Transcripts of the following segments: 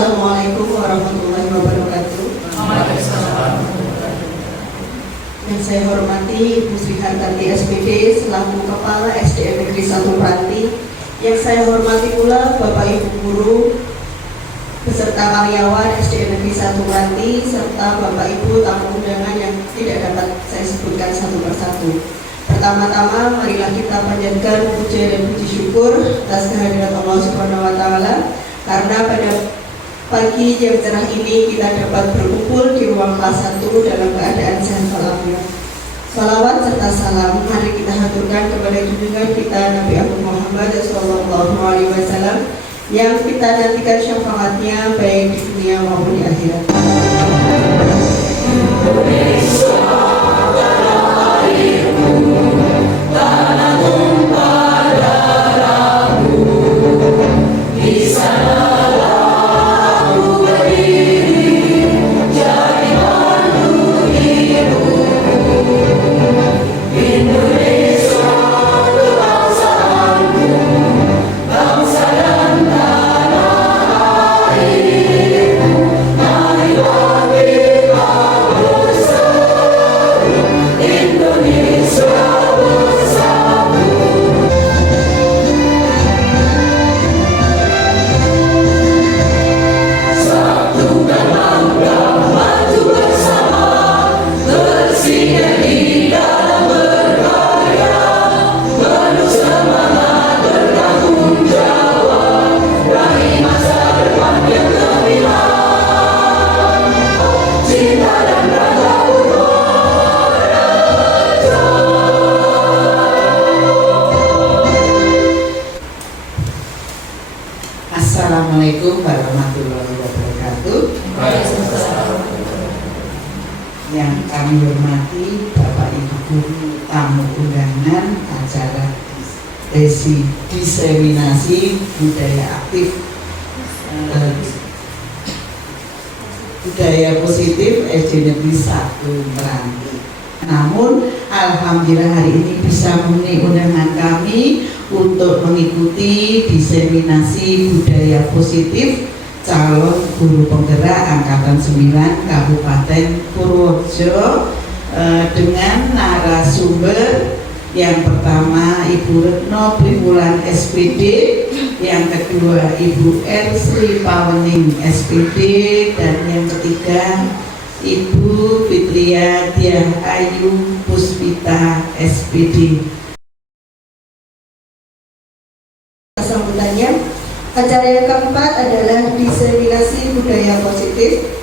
Assalamualaikum warahmatullahi wabarakatuh. Yang saya hormati Ibu Sri Hartanti SPD selaku Kepala SDN Negeri 1 Meranti. Yang saya hormati pula Bapak Ibu Guru beserta karyawan SDN Negeri 1 Meranti serta Bapak Ibu tamu undangan yang tidak dapat saya sebutkan satu persatu. Pertama-tama marilah kita panjatkan puja dan puji syukur atas kehadiran Allah Subhanahu wa taala karena pada pagi yang cerah ini kita dapat berkumpul di ruang kelas 1 dalam keadaan sehat walafiat. Salawat serta salam mari kita haturkan kepada junjungan kita Nabi Muhammad SAW yang kita nantikan syafaatnya baik di dunia maupun di akhirat. Assalamualaikum warahmatullahi wabarakatuh. Yang kami hormati Bapak Ibu Guru tamu undangan acara diseminasi budaya aktif budaya positif SD Negeri 1 Meranti. Namun alhamdulillah hari ini bisa memenuhi undangan kami untuk mengikuti diseminasi budaya positif calon guru penggerak angkatan 9 Kabupaten Purworejo dengan narasumber yang pertama Ibu Retno Priwulan SPD, yang kedua Ibu R. Sri Pawening SPD, dan yang ketiga Ibu Fitria Diah Ayu Puspita SPD. Sambutannya, acara yang keempat adalah diseminasi budaya positif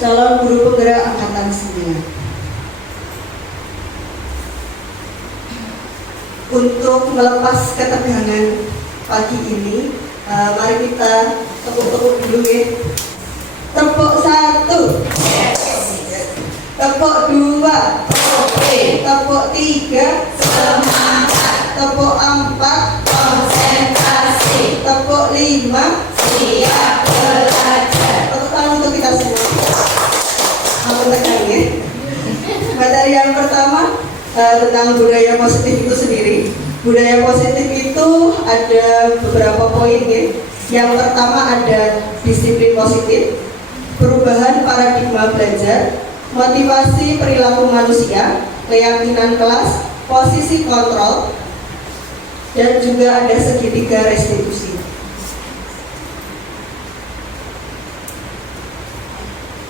calon guru penggerak angkatan 9. Untuk melepas ketegangan pagi ini, mari kita tepuk-tepuk dulu ya. Tepuk 1, tepuk 2, tepuk 3, semangat, tepuk 4, konsentrasi, tepuk 5, siap belajar. Tepuk tangan untuk kita semua. Aku tekan ya. Materi yang pertama tentang budaya positif itu sendiri. Budaya positif itu ada beberapa poin ya. Yang pertama ada disiplin positif, perubahan paradigma belajar, motivasi perilaku manusia, keyakinan kelas, posisi kontrol, dan juga ada segitiga restitusi.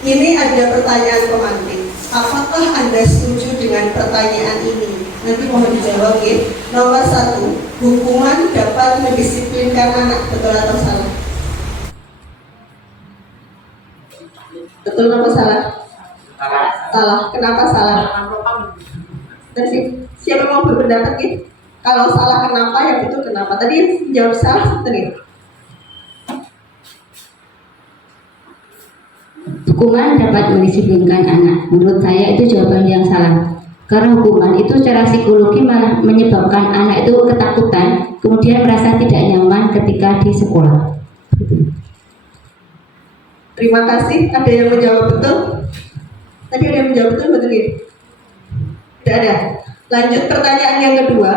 Ini ada pertanyaan pemantik. Apakah Anda setuju dengan pertanyaan ini? Nanti mohon dijawab ya. Nomor 1, hukuman dapat mendisiplinkan anak, betul atau salah? Betul atau salah? Salah. Kenapa salah? Siapa mau berpendapat ya? Kalau salah kenapa, yang betul kenapa? Tadi jawab salah tadi. Hukuman dapat mendisiplinkan anak. Menurut saya itu jawaban yang salah. Karena hukuman itu secara psikologi malah menyebabkan anak itu ketakutan, kemudian merasa tidak nyaman ketika di sekolah. Terima kasih. Ada yang menjawab betul? Tadi ada yang menjawab betul ya? Tidak ada. Lanjut pertanyaan yang kedua.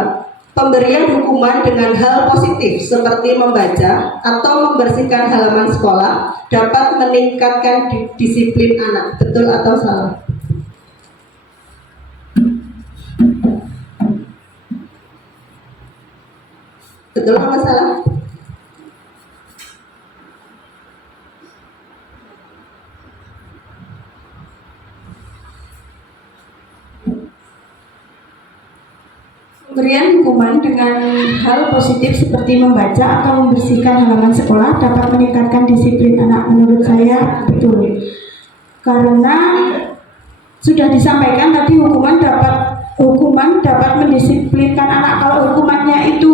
Pemberian hukuman dengan hal positif seperti membaca atau membersihkan halaman sekolah dapat meningkatkan disiplin anak. Betul atau salah? Betul apa salah? Pemberian hukuman dengan hal positif seperti membaca atau membersihkan halaman sekolah dapat meningkatkan disiplin anak. Menurut saya betul, karena sudah disampaikan tadi hukuman dapat mendisiplinkan anak. Kalau hukumannya itu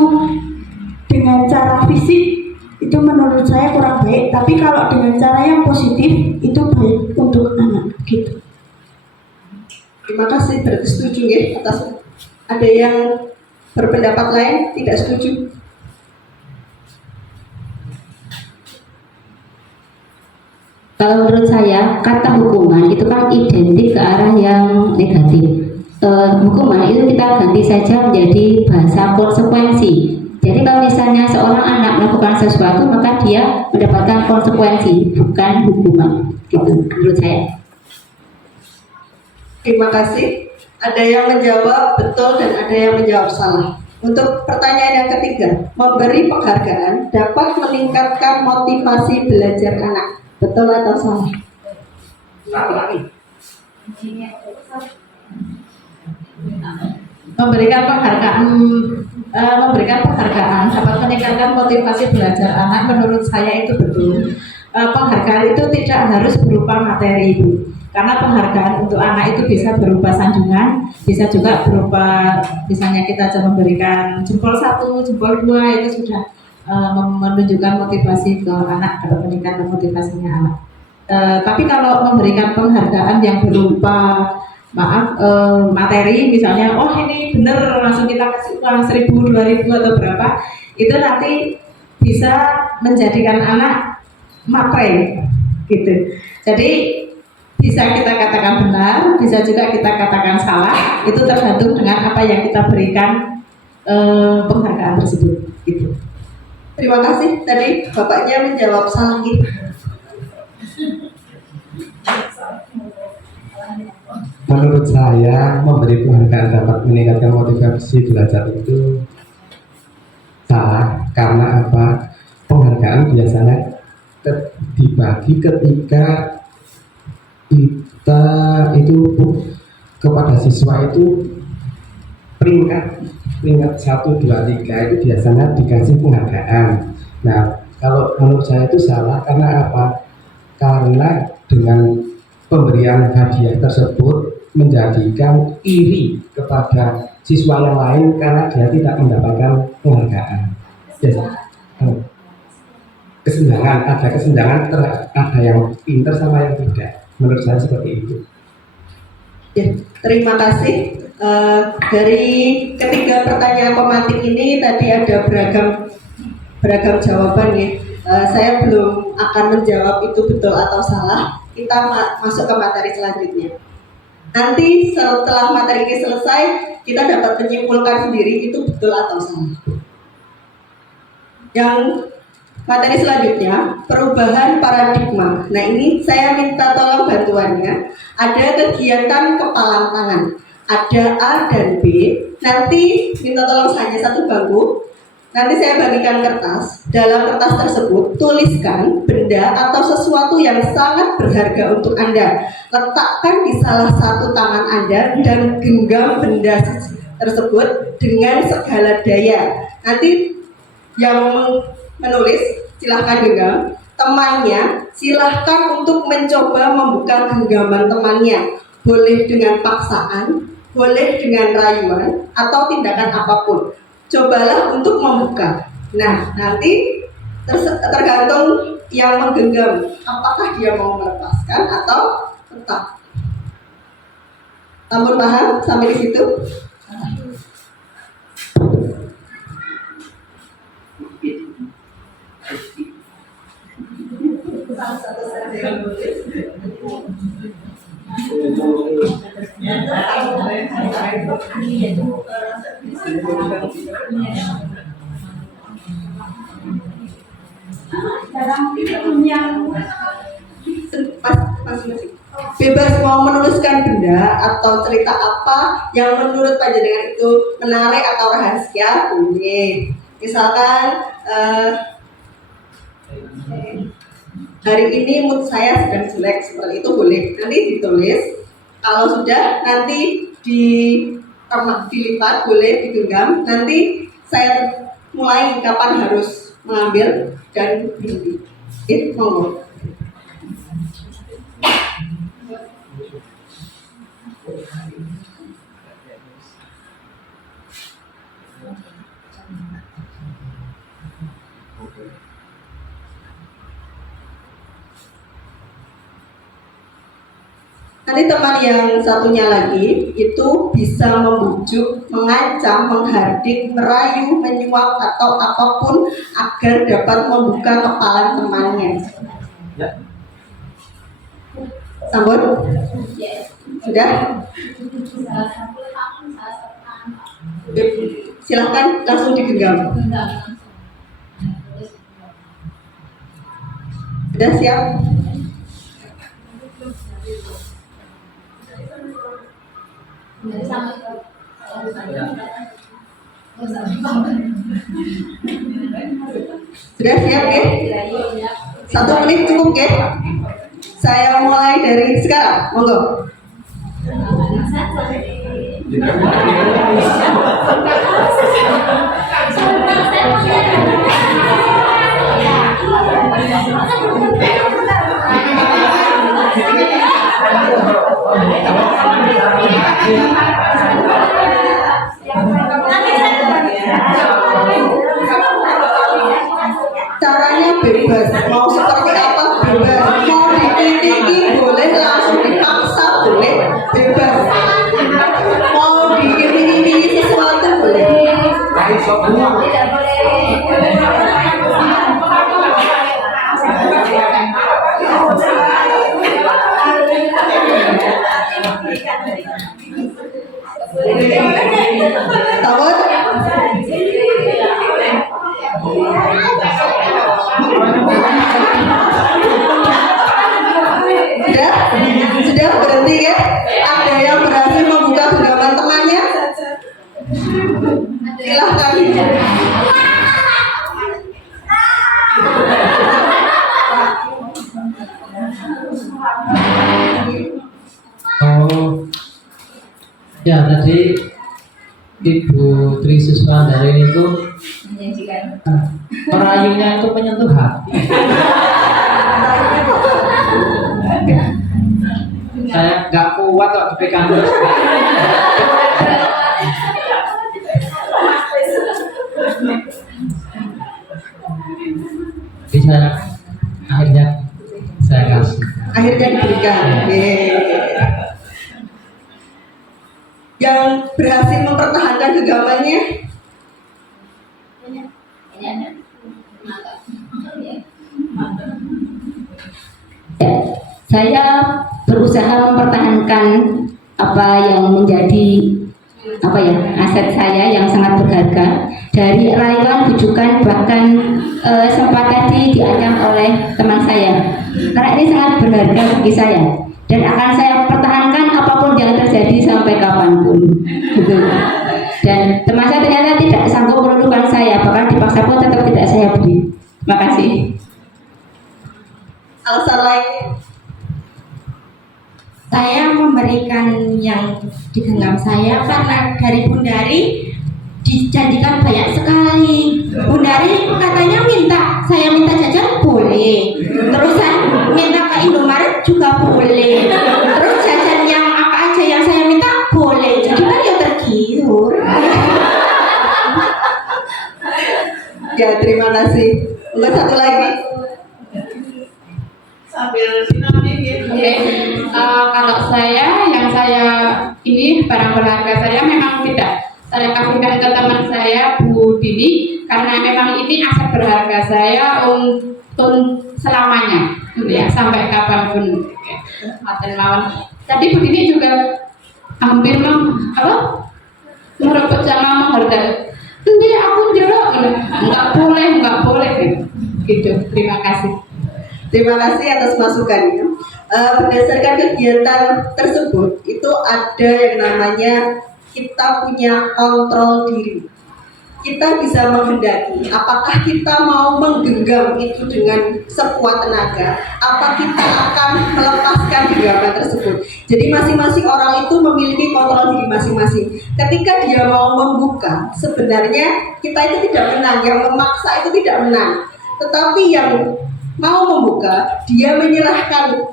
dengan cara fisik itu menurut saya kurang baik, tapi kalau dengan cara yang positif itu baik untuk anak gitu. Terima kasih, berarti setuju ya atas. Ada yang berpendapat lain tidak setuju? Kalau menurut saya, kata hukuman itu kan identik ke arah yang negatif. Hukuman itu kita ganti saja menjadi bahasa konsekuensi. Jadi kalau misalnya seorang anak melakukan sesuatu, maka dia mendapatkan konsekuensi, bukan hukuman. Gitu, menurut saya. Terima kasih. Ada yang menjawab betul dan ada yang menjawab salah. Untuk pertanyaan yang ketiga, memberi penghargaan dapat meningkatkan motivasi belajar anak. Betul atau salah? Memberikan penghargaan dapat meningkatkan motivasi belajar anak. Menurut saya itu betul. Penghargaan itu tidak harus berupa materi, Ibu. Karena penghargaan untuk anak itu bisa berupa sanjungan, bisa juga berupa misalnya kita memberikan jempol 1, jempol 2, itu sudah menunjukkan motivasi ke anak, dapat meningkatkan motivasinya anak. Tapi kalau memberikan penghargaan yang berupa materi, misalnya oh ini bener langsung kita kasih uang 1.000, 2.000 atau berapa, itu nanti bisa menjadikan anak matre gitu. Jadi bisa kita katakan benar, bisa juga kita katakan salah, itu tergantung dengan apa yang kita berikan penghargaan tersebut gitu. Terima kasih. Tadi Bapaknya menjawab salah gitu. Menurut saya, memberi penghargaan dapat meningkatkan motivasi belajar itu salah. Karena apa? Penghargaan biasanya dibagi ketika kita itu kepada siswa itu peringkat 1, 2, 3 itu biasanya dikasih penghargaan. Nah, kalau menurut saya itu salah. Karena apa? Karena dengan pemberian hadiah tersebut menjadikan iri kepada siswa yang lain karena dia tidak mendapatkan penghargaan. Yes. Ada kesenjangan, ada yang pintar sama yang tidak. Menurut saya seperti itu. Ya, terima kasih. Dari ketiga pertanyaan pematik ini tadi ada beragam jawaban ya. Saya belum akan menjawab itu betul atau salah. Kita masuk ke materi selanjutnya. Nanti setelah materi ini selesai, kita dapat menyimpulkan sendiri itu betul atau salah. Yang materi selanjutnya, perubahan paradigma. Nah ini saya minta tolong bantuannya. Ada kegiatan kepalan tangan, ada A dan B. Nanti minta tolong hanya satu bangku. Nanti saya bagikan kertas. Dalam kertas tersebut tuliskan benda atau sesuatu yang sangat berharga untuk Anda. Letakkan di salah satu tangan Anda dan genggam benda tersebut dengan segala daya. Nanti yang menulis silahkan genggam, temannya silahkan untuk mencoba membuka genggaman temannya. Boleh dengan paksaan, boleh dengan rayuan, atau tindakan apapun. Cobalah untuk membuka. Nah, nanti tergantung yang menggenggam, apakah dia mau melepaskan atau tetap. Ampun paham sampai di situ? Bebas mau menuliskan benda atau cerita apa yang menurut panjenengan itu menarik atau rahasia, boleh. Misalkan hari ini mood saya sedang jelek, seperti itu boleh. Nanti ditulis. Kalau sudah nanti dilipat, boleh digenggam. Nanti saya mulai kapan harus mengambil dan berhenti. Monggo. Nanti teman yang satunya lagi itu bisa membujuk, mengancam, menghardik, merayu, menyuap atau apapun agar dapat membuka kepala temannya. Sambut? Sudah? Silahkan langsung digenggam. Sudah siap? Sudah siap ya? 1 menit cukup ya? Saya mulai dari sekarang, monggo. Caranya bebas, mau seperti apa bebas, mau dikritiki boleh, langsung dipaksa boleh, bebas. Mau diiming-imingi sesuatu boleh. Sambut. Sudah berhenti ya? Ada yang berhasil membuka genggaman temannya? Silahkan. Oh, ya tadi Ibu Tri Suswandari itu merayunya itu menyentuh hati. Saya nggak kuat kok dipegang terus. Jadi akhirnya saya kasih. Akhirnya diberikan. Yang berhasil mempertahankan genggamannya? Saya berusaha mempertahankan apa yang menjadi aset saya yang sangat berharga, dari rayuan, bujukan, bahkan sempat tadi diancam oleh teman saya, karena ini sangat berharga bagi saya dan akan saya pertahankan apapun yang terjadi sampai kapanpun gitu. Dan teman saya ternyata tidak sanggup meluluhkan saya, bahkan dipaksa pun tetap tidak saya beri. Terima kasih. Alasan lain? Saya memberikan yang digenggam saya karena dari Bundari dijanjikan banyak sekali. Bundari katanya saya minta jajan boleh, terus saya minta ke Indomaret juga boleh, terus jajan yang apa aja yang saya minta boleh, jadi kan ya tergiur. Ya, terima kasih. Untuk satu lagi. Sambil sinambung gitu. Kalau yang saya ini barang berharga saya memang tidak saya kasihkan ke teman saya Bu Dini, karena memang ini aset berharga saya untuk selamanya, gitu ya, sampai kapanpun. Maten mawon. Tadi Bu Dini juga hampir merebut sama menghargai. Nanti aku jelek, nggak boleh, gitu. Terima kasih. Terima kasih atas masukannya. Berdasarkan kegiatan tersebut, itu ada yang namanya kita punya kontrol diri. Kita bisa menghendaki apakah kita mau menggenggam itu dengan sekuat tenaga, apa kita akan melepaskan genggaman tersebut. Jadi masing-masing orang itu memiliki kontrol diri masing-masing. Ketika dia mau membuka, sebenarnya kita itu tidak menang, yang memaksa itu tidak menang. Tetapi yang mau membuka, dia menyerahkan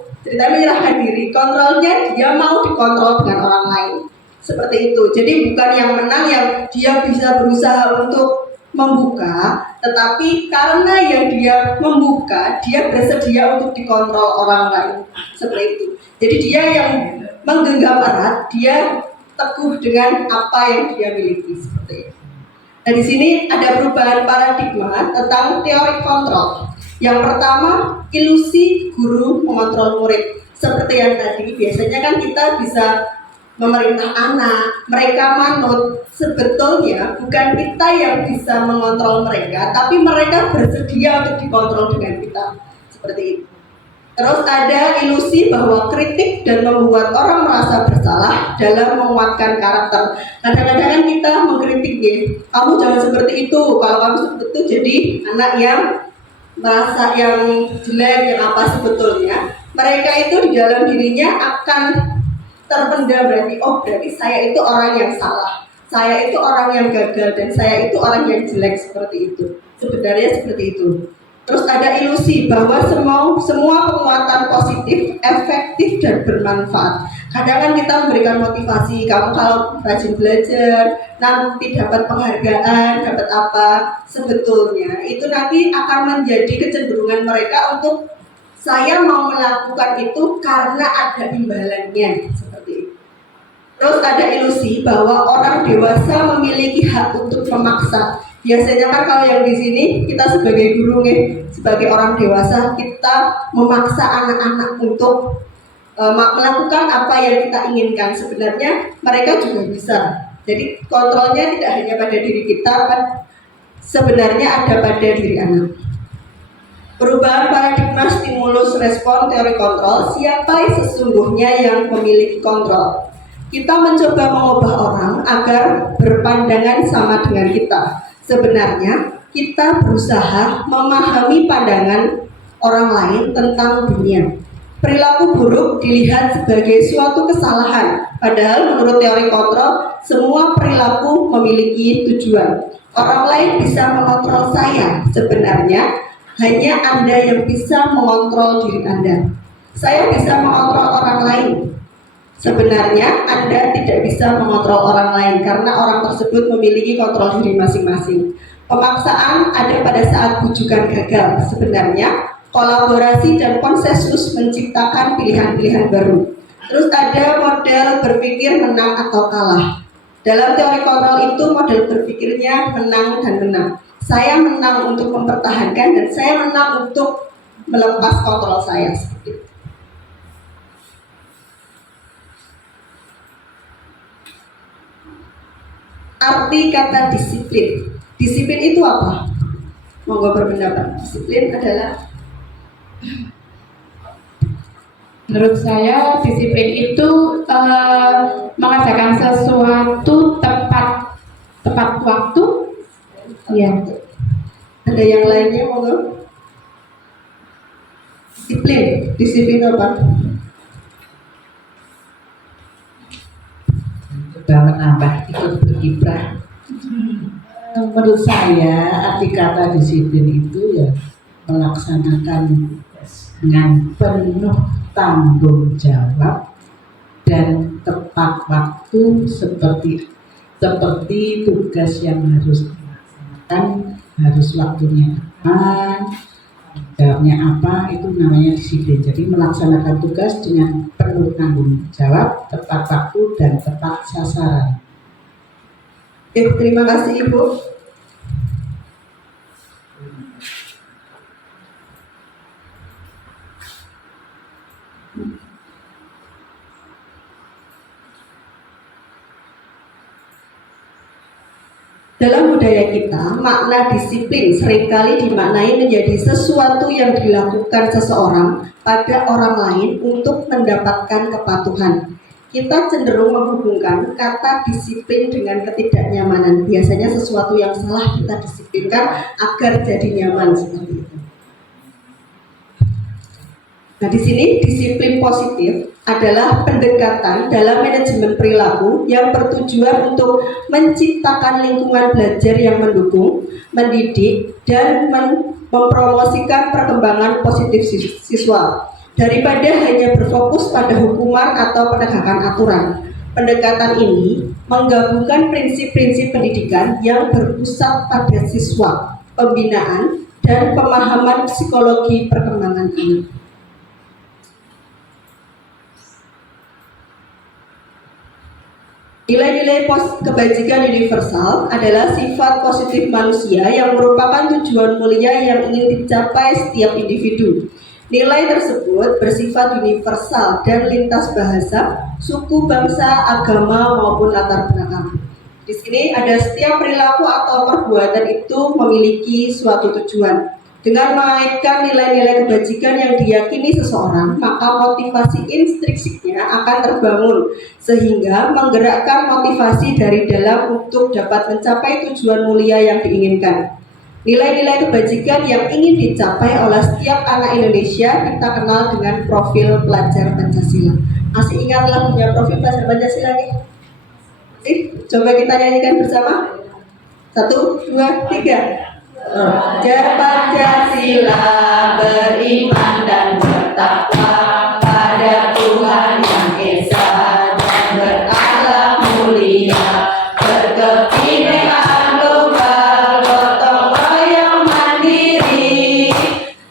diri, kontrolnya dia mau dikontrol dengan orang lain. Seperti itu. Jadi bukan yang menang yang dia bisa berusaha untuk membuka, tetapi karena yang dia membuka, dia bersedia untuk dikontrol orang lain. Seperti itu. Jadi dia yang menggenggam erat, dia teguh dengan apa yang dia miliki. Seperti itu. Nah, di sini ada perubahan paradigma tentang teori kontrol. Yang pertama, ilusi guru mengontrol murid. Seperti yang tadi, biasanya kan kita bisa memerintah anak, mereka manut. Sebetulnya bukan kita yang bisa mengontrol mereka, tapi mereka bersedia untuk dikontrol dengan kita. Seperti itu. Terus ada ilusi bahwa kritik dan membuat orang merasa bersalah dalam menguatkan karakter. Kadang-kadang kan kita mengkritik ya, kamu jangan seperti itu, kalau kamu seperti itu jadi anak yang merasa yang jelek, yang apa sebetulnya. Mereka itu di dalam dirinya akan terpendam, berarti saya itu orang yang salah, saya itu orang yang gagal, dan saya itu orang yang jelek. Seperti itu. Sebenarnya seperti itu. Terus ada ilusi bahwa semua penguatan positif, efektif dan bermanfaat. Kadang kan kita memberikan motivasi, kamu kalau rajin belajar nanti dapat penghargaan, dapat apa. Sebetulnya itu nanti akan menjadi kecenderungan mereka untuk saya mau melakukan itu karena ada imbalannya. Seperti itu. Terus ada ilusi bahwa orang dewasa memiliki hak untuk memaksa. Biasanya kan kalau yang di sini kita sebagai guru nih, sebagai orang dewasa kita memaksa anak-anak untuk melakukan apa yang kita inginkan. Sebenarnya mereka juga bisa. Jadi kontrolnya tidak hanya pada diri kita, sebenarnya ada pada diri anak. Perubahan paradigma stimulus respon teori kontrol. Siapa sesungguhnya yang memiliki kontrol? Kita mencoba mengubah orang agar berpandangan sama dengan kita. Sebenarnya kita berusaha memahami pandangan orang lain tentang dunia. Perilaku buruk dilihat sebagai suatu kesalahan, padahal menurut teori kontrol semua perilaku memiliki tujuan. Orang lain bisa mengontrol saya, sebenarnya hanya Anda yang bisa mengontrol diri Anda. Saya bisa mengontrol orang lain. Sebenarnya Anda tidak bisa mengontrol orang lain karena orang tersebut memiliki kontrol diri masing-masing. Pemaksaan ada pada saat bujukan gagal. Sebenarnya kolaborasi dan konsensus menciptakan pilihan-pilihan baru. Terus ada model berpikir menang atau kalah. Dalam teori kontrol itu model berpikirnya menang dan menang. Saya menang untuk mempertahankan dan saya menang untuk melepas kontrol saya. Seperti itu. Arti kata disiplin. Disiplin itu apa? Monggo berpendapat. Disiplin adalah, Menurut saya disiplin itu mengerjakan sesuatu tepat waktu. Ya. ada yang lainnya monggo. Disiplin apa? Sudah menambah ikut berkiprah. Menurut saya arti kata disiplin itu ya melaksanakan dengan penuh tanggung jawab dan tepat waktu seperti tugas yang harus dilaksanakan, harus waktunya tepat, jawabnya apa, itu namanya disiplin. Jadi melaksanakan tugas dengan penuh tanggung jawab, tepat waktu dan tepat sasaran. Terima kasih Ibu. Dalam budaya kita, makna disiplin seringkali dimaknai menjadi sesuatu yang dilakukan seseorang pada orang lain untuk mendapatkan kepatuhan. Kita cenderung menghubungkan kata disiplin dengan ketidaknyamanan. Biasanya sesuatu yang salah kita disiplinkan agar jadi nyaman seperti itu. Nah, di sini disiplin positif adalah pendekatan dalam manajemen perilaku yang bertujuan untuk menciptakan lingkungan belajar yang mendukung, mendidik, dan mempromosikan perkembangan positif siswa. Daripada hanya berfokus pada hukuman atau penegakan aturan, pendekatan ini menggabungkan prinsip-prinsip pendidikan yang berpusat pada siswa, pembinaan, dan pemahaman psikologi perkembangan anak. Nilai-nilai kebajikan universal adalah sifat positif manusia yang merupakan tujuan mulia yang ingin dicapai setiap individu. Nilai tersebut bersifat universal dan lintas bahasa, suku, bangsa, agama, maupun latar belakang. Di sini ada setiap perilaku atau perbuatan itu memiliki suatu tujuan. Dengan mengaitkan nilai-nilai kebajikan yang diyakini seseorang, maka motivasi intrinstiknya akan terbangun, sehingga menggerakkan motivasi dari dalam untuk dapat mencapai tujuan mulia yang diinginkan. Nilai-nilai kebajikan yang ingin dicapai oleh setiap anak Indonesia kita kenal dengan profil pelajar Pancasila. Masih ingat lagunya profil pelajar Pancasila nih? Coba kita nyanyikan bersama. 1, 2, 3. Pelajar Pancasila beriman dan bertakwa pada Tuhan Yang Esa dan berakhlak mulia, berkebinekaan global, gotong royong mandiri,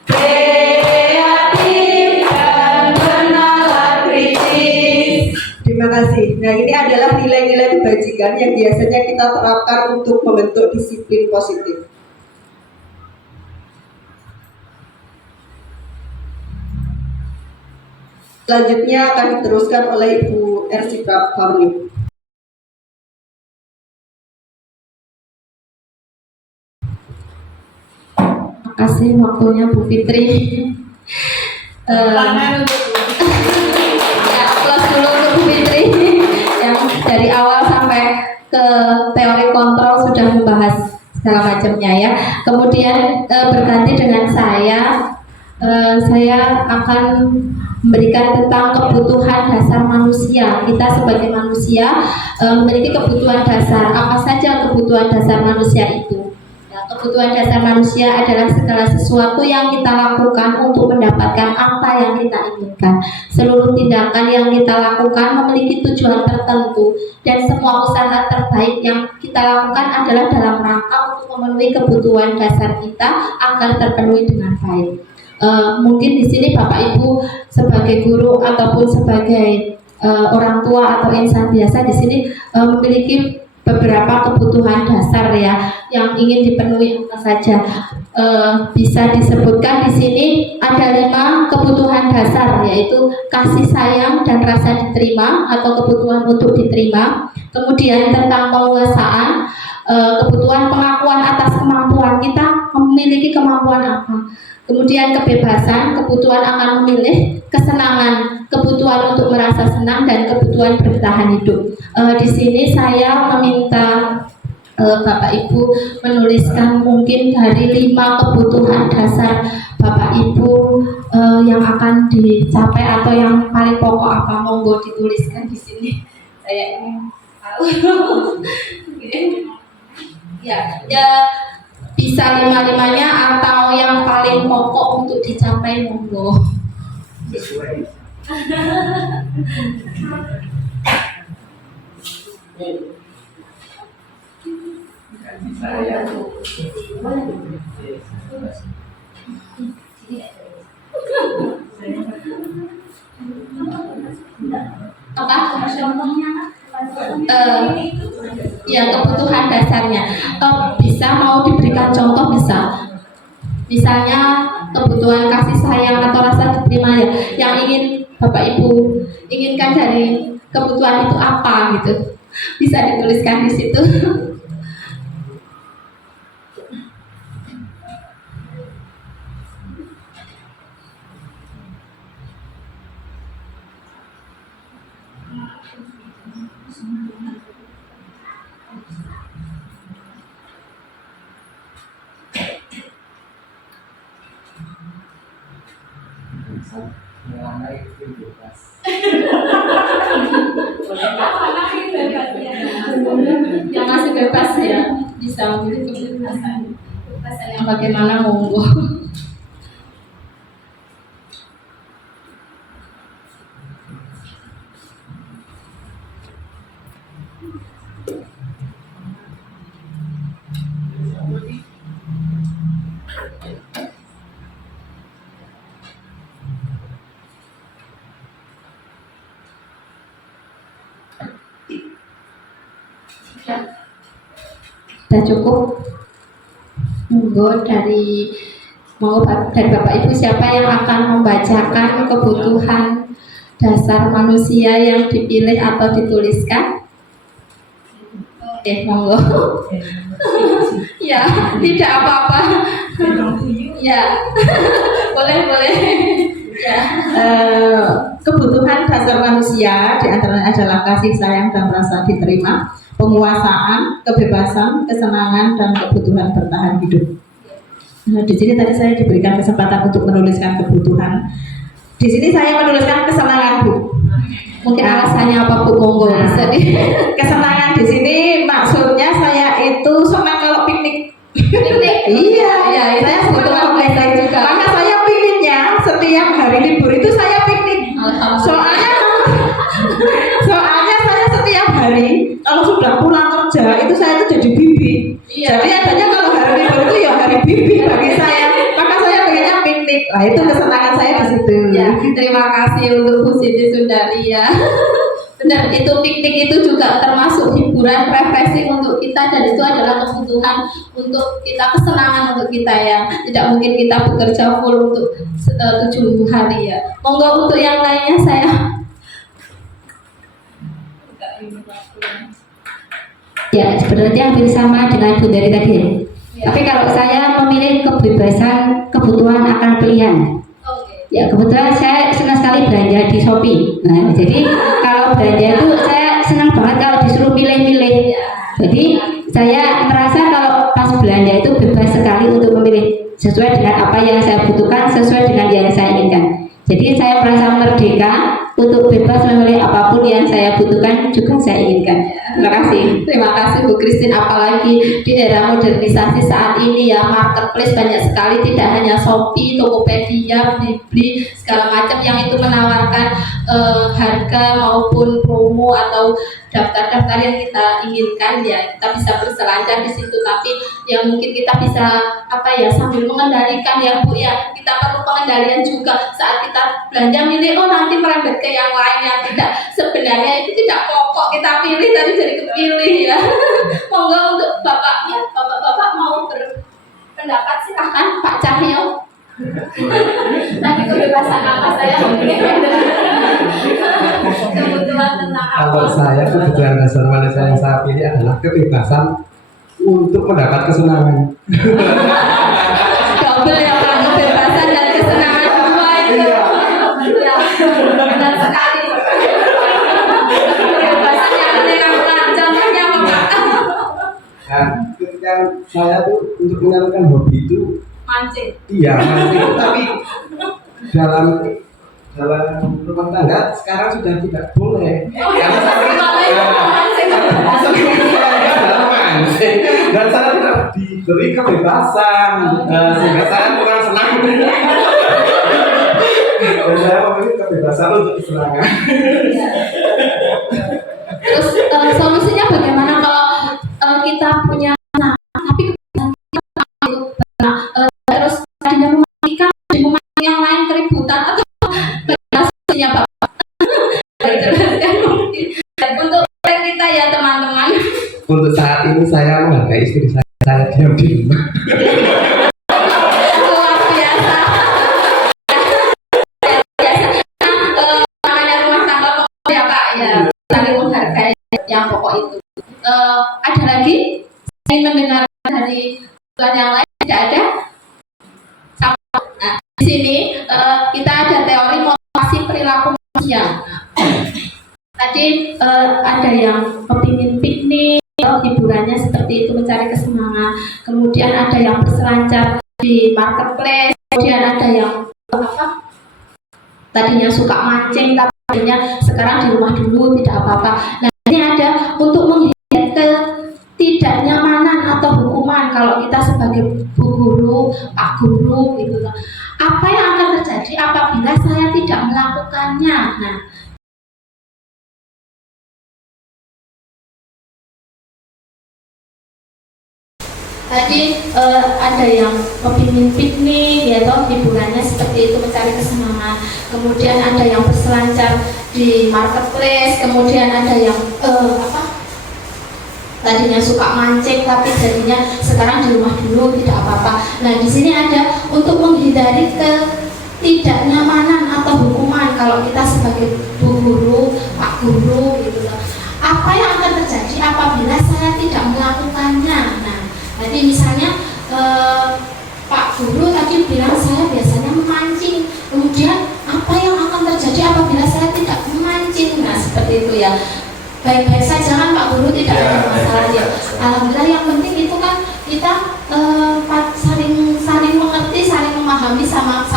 kreatif dan bernalar kritis. Terima kasih. Nah, ini adalah nilai-nilai kebajikan yang biasanya kita terapkan untuk membentuk disiplin positif. Selanjutnya akan diteruskan oleh Ibu Ersi Parmi. Terima kasih waktunya Bu Fitri. Ya, aplaus dulu untuk Bu Fitri yang dari awal sampai ke teori kontrol sudah membahas segala macamnya ya. Kemudian berganti dengan saya akan memberikan tentang kebutuhan dasar manusia. Kita sebagai manusia memiliki kebutuhan dasar. Apa saja kebutuhan dasar manusia itu? Ya, kebutuhan dasar manusia adalah segala sesuatu yang kita lakukan untuk mendapatkan apa yang kita inginkan. Seluruh tindakan yang kita lakukan memiliki tujuan tertentu, dan semua usaha terbaik yang kita lakukan adalah dalam rangka untuk memenuhi kebutuhan dasar kita agar terpenuhi dengan baik. Mungkin di sini Bapak Ibu sebagai guru ataupun sebagai orang tua atau insan biasa di sini memiliki beberapa kebutuhan dasar ya yang ingin dipenuhi apa saja. Bisa disebutkan di sini ada 5 kebutuhan dasar, yaitu kasih sayang dan rasa diterima atau kebutuhan untuk diterima. Kemudian tentang penguasaan, kebutuhan pengakuan atas kemampuan kita memiliki kemampuan apa. Kemudian kebebasan, kebutuhan akan memilih, kesenangan, kebutuhan untuk merasa senang, dan kebutuhan bertahan hidup. Di sini saya meminta Bapak Ibu menuliskan mungkin dari 5 kebutuhan dasar Bapak Ibu yang akan dicapai atau yang paling pokok apa, monggo dituliskan di sini. Saya ingin tahu. ya bisa 5-5-nya atau yang paling pokok untuk dicapai, monggo. Sesuai. Saya. Ya, kebutuhan dasarnya. Bisa mau diberikan contoh, bisa. Misalnya kebutuhan kasih sayang atau rasa diterima ya, yang ingin Bapak Ibu inginkan dari kebutuhan itu apa gitu. Bisa dituliskan di situ. anak itu bebas. Yang masih bebas ya bisa memilih kebebasan. Kebebasan yang bagaimana monggo. Sudah cukup. Monggo dari Bapak Ibu siapa yang akan membacakan kebutuhan dasar manusia yang dipilih atau dituliskan? Oke, monggo. Ya, tidak apa-apa. Ya, boleh. Ya. Kebutuhan dasar manusia diantaranya adalah kasih sayang dan rasa diterima, penguasaan, kebebasan, kesenangan, dan kebutuhan bertahan hidup. Nah, di sini tadi saya diberikan kesempatan untuk menuliskan kebutuhan. Di sini saya menuliskan kesenangan, Bu. Mungkin alasannya apa Bu? Monggo bisa di. Kesenangan di sini maksudnya saya itu senang kalau piknik. Piknik. Iya, itu saya sebetulnya kebutuhan juga. maka saya pinginnya setiap hari libur itu saya piknik. Soalnya saya setiap hari kalau sudah pulang kerja itu saya itu jadi bibi. Iya. Jadi adanya kalau hari libur itu ya hari bibi bagi saya. Maka saya pengennya piknik. Nah itu kesenangan saya di situ. Ya, terima kasih untuk Bu Siti Sundari ya. Benar, itu piknik itu juga termasuk hiburan, refreshing untuk kita dan itu adalah kebutuhan untuk kita, kesenangan untuk kita ya. Tidak mungkin kita bekerja full untuk 7 hari ya. Monggo untuk yang lainnya saya. Ya, sebenarnya hampir sama dengan Bu dari tadi. Tapi kalau saya memilih kebebasan kebutuhan akan pilihan. Ya kebetulan saya senang sekali belanja di Shopee. Nah, jadi kalau belanja itu saya senang banget kalau disuruh pilih-pilih. Jadi saya merasa kalau pas belanja itu bebas sekali untuk memilih sesuai dengan apa yang saya butuhkan, sesuai dengan yang saya inginkan. Jadi saya merasa merdeka untuk bebas memilih apapun yang saya butuhkan juga saya inginkan. Terima kasih. Terima kasih Bu Christine. Apalagi di era modernisasi saat ini ya, marketplace banyak sekali, tidak hanya Shopee, Tokopedia, Blibli, segala macam yang itu menawarkan harga maupun promo atau daftar-daftar yang kita inginkan ya. Kita bisa berselancar di situ, tapi yang mungkin kita bisa sambil mengendalikan ya Bu ya. Kita perlu pengendalian juga saat kita belanja milih, nanti merembet ke yang lain yang tidak sebenarnya itu tidak pokok kita pilih tadi jadi kepilih ya. Monggo untuk bapaknya, bapak-bapak mau berpendapat silahkan Pak Cahyo. Nanti kebebasan apa saya kebutuhan tentang apa? Kalau saya kebutuhan dasar manusia yang saya pilih adalah kebebasan untuk mendapat kesenangan. Double ya Pak, kebebasan dan kesenangan dua itu. Ya, benar sekali. Kebebasan yang menyenangkan. Contohnya apa Pak? Nah, ketika saya tuh untuk menyalurkan hobi itu Mancing. iya mancing, tapi dalam rumah tangga sekarang sudah tidak boleh. Karena saya adalah mancing dan saya tidak diberi kebebasan, sehingga saya kurang senang. Dan saya memilih kebebasan untuk kesenangan. Terus solusinya bagaimana kalau kita punya anak tapi kebiasaan kita terus tadinya mematikan yang lain keributan atau solusinya Bapak? Untuk kita ya teman-teman. Untuk saat ini saya menghargai istri saya diam di rumah. Luar biasa. Namanya rumah tangga pokok ya Pak ya, saling menghargai yang pokok itu. Ada lagi ingin mendengar dari yang lain? Tidak ada? Nah, di sini kita ada teori motivasi perilaku manusia. Tadi ada yang kepingin piknik, hiburannya seperti itu mencari kesenangan. Kemudian ada yang berselancar di marketplace. Kemudian ada yang tadinya suka mancing tapi akhirnya sekarang di rumah dulu tidak apa-apa. Nah, ini ada untuk menghindari ketidaknyamanan atau hukuman kalau kita sebagai bu guru, pak guru gitu loh. Apa yang akan terjadi apabila saya tidak melakukannya? Nah, tadi ada yang kepingin piknik ya toh, hiburannya seperti itu, mencari kesenangan. Kemudian ada yang berselancar di marketplace, kemudian ada yang tadinya suka mancing tapi jadinya sekarang di rumah dulu tidak apa-apa. Nah, di sini ada untuk menghindari ketidaknyamanan atau hukuman kalau kita sebagai bu guru, pak guru gitu loh. Apa yang akan terjadi apabila saya tidak melakukannya? Nah, jadi misalnya Pak Guru tadi bilang saya biasanya memancing, kemudian apa yang akan terjadi apabila saya tidak memancing? Nah, seperti itu ya. Baik-baik saja kan Pak Guru, tidak ada masalah ya. Alhamdulillah, yang penting itu kan kita saling mengerti, saling memahami, sama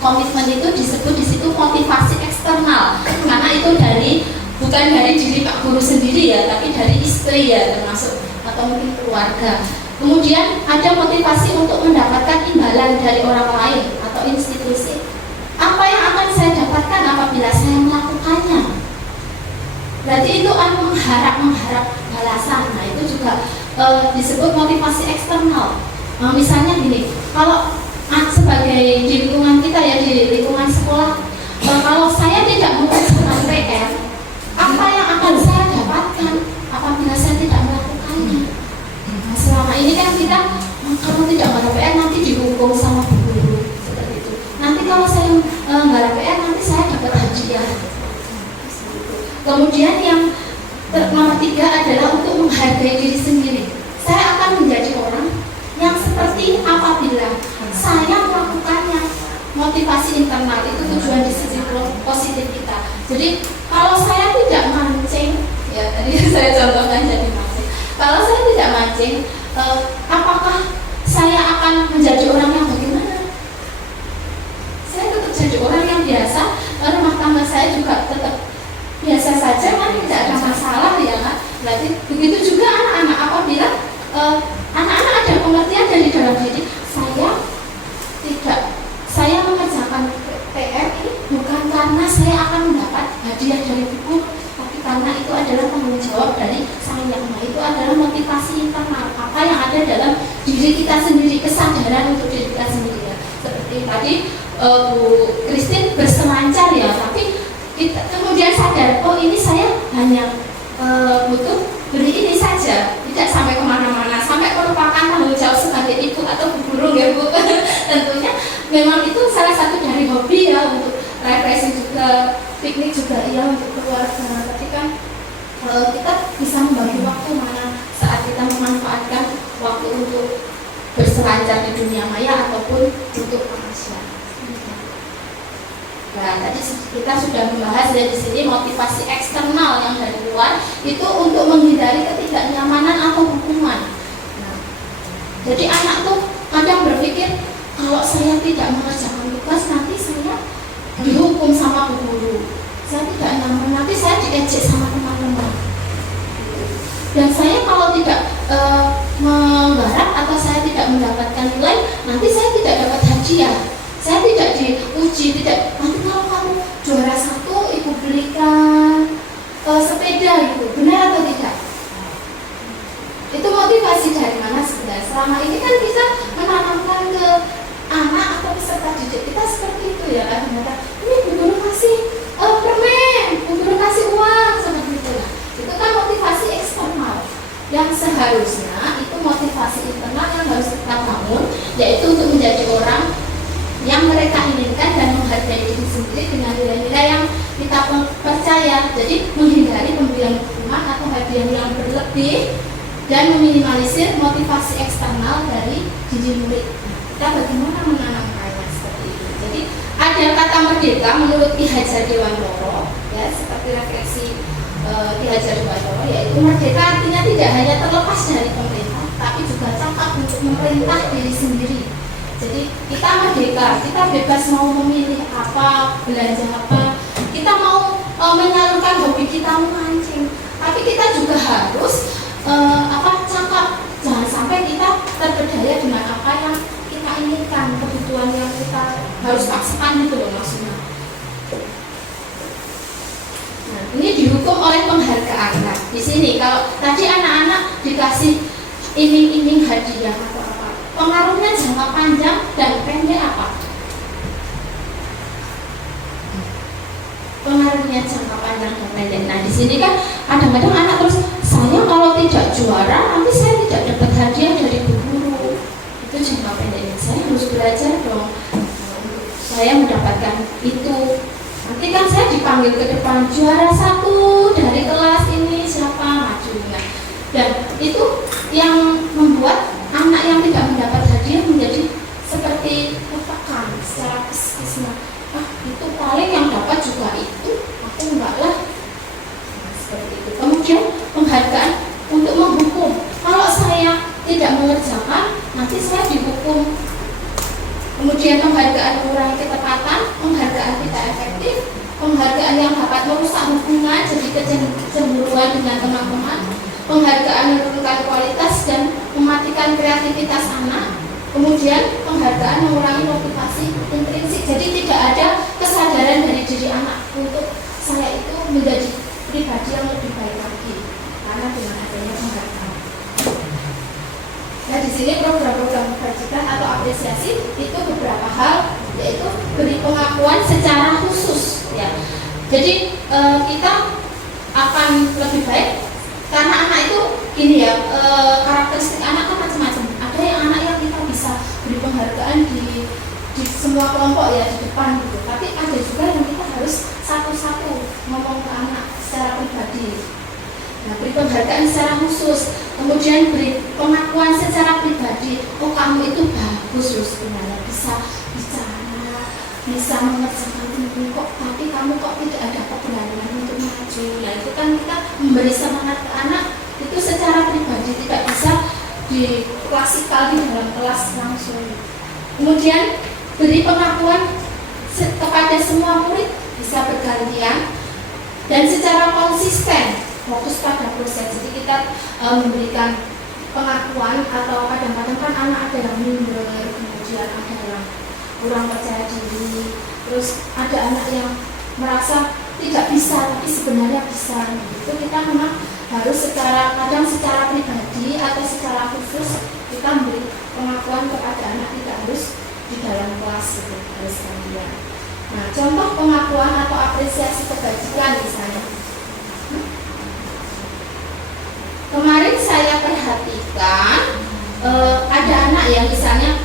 komitmen itu disebut di situ motivasi eksternal. Karena itu bukan dari diri Pak Guru sendiri ya, tapi dari istri ya termasuk, atau mungkin keluarga. Kemudian ada motivasi untuk mendapatkan imbalan dari orang lain atau institusi. Apa yang akan saya dapatkan apabila saya melakukannya? Berarti itu mengharap balasan. Nah, itu juga disebut motivasi eksternal. Misalnya gini, kalau sebagai di lingkungan kita ya, di lingkungan sekolah, kalau saya tidak mengerjakan PR, apa yang akan saya dapatkan apabila saya tidak melakukannya? Nah, selama ini kan kita kalau tidak ada PR nanti dihukum sama guru seperti itu. Nanti kalau saya nggak ada PR nanti saya dapat hadiah. Kemudian yang nomor 3 adalah untuk menghargai diri sendiri. Saya akan menjadi orang yang seperti apabila saya melakukannya. Motivasi internal itu tujuan di sisi positif kita. Jadi kalau saya tidak mancing, ya tadi saya contohkan jadi mancing. Kalau saya tidak mancing, apakah saya akan menjadi orang yang bagaimana? Saya tetap jadi orang yang biasa, rumah tangga saya juga tetap biasa saja kan, tidak ada masalah ya kan. Berarti begitu juga anak-anak, apabila anak-anak ada pengertian dari dalam diri saya mengerjakan PR ini bukan karena saya akan mendapat hadiah dari ibu, tapi karena itu adalah tanggung jawab dari sang yang maha. Itu adalah motivasi internal, apa yang ada dalam diri kita sendiri, kesadaran untuk diri kita sendiri ya. Seperti tadi Bu Christine berselancar ya, tapi kita kemudian sadar, oh ini saya hanya butuh beli ini saja, tidak sampai kemana-mana, sampai merupakan tanggung jawab sebagai ibu atau bu guru ya Bu. Tentunya memang itu salah satu dari hobi ya, untuk refreshing juga, piknik juga iya untuk keluarga. Tapi kan kita bisa membagi waktu mana saat kita memanfaatkan waktu untuk berselancar di dunia maya ataupun untuk manusia. Nah, tadi kita sudah membahas dari sini motivasi eksternal yang dari luar itu untuk menghindari ketidaknyamanan atau hukuman. Nah, jadi anak tuh kadang berpikir kalau saya tidak mengerjakan tugas nanti saya dihukum sama bu guru, saya tidak nyaman, nanti saya diejek sama teman-teman. Dan saya kalau tidak menggarap atau saya tidak mendapatkan nilai, nanti saya tidak dapat hadiah. Saya tidak diuji, nanti kalau kamu juara 1 ibu belikan sepeda gitu, benar atau tidak? Itu motivasi dari mana sebenarnya? Selama ini kan kita menanamkan ke anak atau peserta didik kita seperti itu ya, ternyata ini bu guru kasih permen, bu guru kasih uang, seperti itu lah. Itu kan motivasi eksternal yang seharusnya itu motivasi internal yang harus kita bangun, yaitu untuk menjadi orang yang mereka inginkan dan menghargai diri sendiri dengan nilai-nilai yang kita percaya. Jadi menghindari pemberian hukuman atau hadiah yang berlebih dan meminimalisir motivasi eksternal dari diri murid. Kita bagaimana menanamkannya seperti itu. Jadi ada kata merdeka menurut Ki Hajar Dewantara ya, seperti refleksi Ki Hajar Dewantara, yaitu merdeka artinya tidak hanya terlepas dari pemerintah, tapi juga cakap untuk memerintah diri sendiri. Jadi kita merdeka, kita bebas mau memilih apa, belanja apa, kita mau menyalurkan hobi kita memancing. Tapi kita juga harus cakap, jangan sampai kita terpedaya dengan apa yang kita inginkan, kebutuhan yang kita harus paksakan gitu loh maksudnya. Nah, ini dihukum oleh penghargaan. Nah, di sini kalau tadi anak-anak dikasih iming-iming hadiah atau apa, pengaruhnya jangka panjang dan pendek apa? Pengaruhnya jangka panjang dan pendek. Nah, di sini kan kadang-kadang anak terus, saya kalau tidak juara nanti saya tidak dapat hadiah dari bu guru. Itu jangka pendeknya. Saya harus belajar dong. Saya mendapatkan itu. Nanti kan saya dipanggil ke depan, juara 1 dari kelas ini siapa majunya. Dan itu yang membuat anak yang tidak mendapat hadiah menjadi seperti tertekan secara psikisnya. Itu paling yang dapat juga itu, aku enggak lah. Nah, seperti itu. Kemudian penghargaan untuk menghukum. Kalau saya tidak mengerjakan, nanti saya dihukum. Kemudian penghargaan mengurangi ketepatan, penghargaan tidak efektif, penghargaan yang dapat merusak hubungan, jadi kecemburuan dengan teman-teman, penghargaan menurunkan kualitas dan mematikan kreativitas anak. Kemudian penghargaan mengurangi motivasi intrinsik, jadi tidak ada kesadaran dari diri anak untuk saya itu menjadi pribadi yang lebih baik lagi karena dengan adanya penghargaan. Nah, di sini program-program kebajikan atau apresiasi itu beberapa hal, yaitu beri pengakuan secara khusus ya. Jadi kita akan lebih baik karena anak itu gini ya, karakteristik anak kan macam-macam. Ada yang anak yang kita bisa beri penghargaan di semua kelompok ya, di depan gitu. Tapi ada juga yang kita harus satu-satu ngomong ke anak secara pribadi. Nah, beri penghargaan secara khusus, kemudian beri pengakuan secara pribadi. Oh, kamu itu bagus loh sebenarnya, bisa bicara, bisa mengerjakan ini kok, tapi kamu kok tidak ada keberanian untuk maju. Nah, itu kan kita memberi semangat ke anak itu secara pribadi, tidak bisa diklasikal di dalam kelas langsung. Kemudian beri pengakuan kepada semua murid, bisa bergantian dan secara konsisten, fokus pada proses. Jadi kita memberikan pengakuan, atau kadang-kadang kan anak ada yang minder, kemudian ada yang kurang percaya diri, terus ada anak yang merasa tidak bisa tapi sebenarnya bisa. Itu kita memang harus kadang secara pribadi atau secara khusus kita memberi pengakuan kepada anak, tidak harus di dalam kelas gitu, harus kalian. Nah, contoh pengakuan atau apresiasi kebajikan misalnya. Kemarin saya perhatikan ada anak yang misalnya,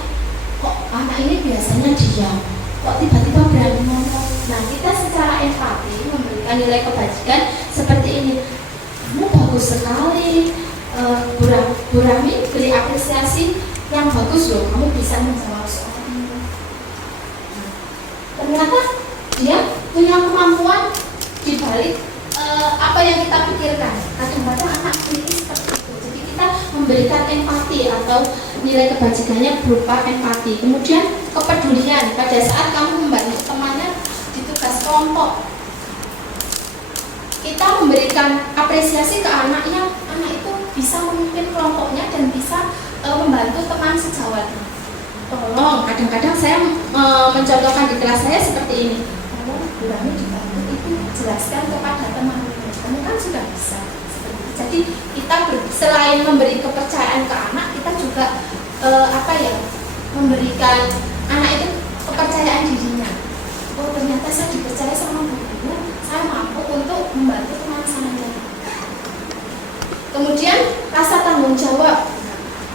kok anak ini biasanya diam, kok tiba-tiba berani ngomong. Nah, kita secara empati memberikan nilai kebajikan seperti ini. Kamu bagus sekali, Bu Rami beri apresiasi yang bagus loh, kamu bisa menjawab soal ini. Nah, ternyata dia punya kemampuan di balik apa yang kita pikirkan. Kadang-kadang anak ini seperti itu. Jadi kita memberikan empati atau nilai kebajikannya berupa empati. Kemudian kepedulian pada saat kamu membantu temannya di tugas kelompok. Kita memberikan apresiasi ke anak yang anak itu bisa memimpin kelompoknya dan bisa membantu teman sejawatnya. Tolong, kadang-kadang saya mencontohkan di kelas saya seperti ini. Tolong, Bu Rami dibantu itu jelaskan kepada teman-teman. Kamu kan sudah bisa. Jadi kita selain memberi kepercayaan ke anak, kita juga memberikan anak itu kepercayaan dirinya. Oh, ternyata saya dipercaya sama Bu Guru, saya mampu untuk membantu teman saya. Kemudian rasa tanggung jawab.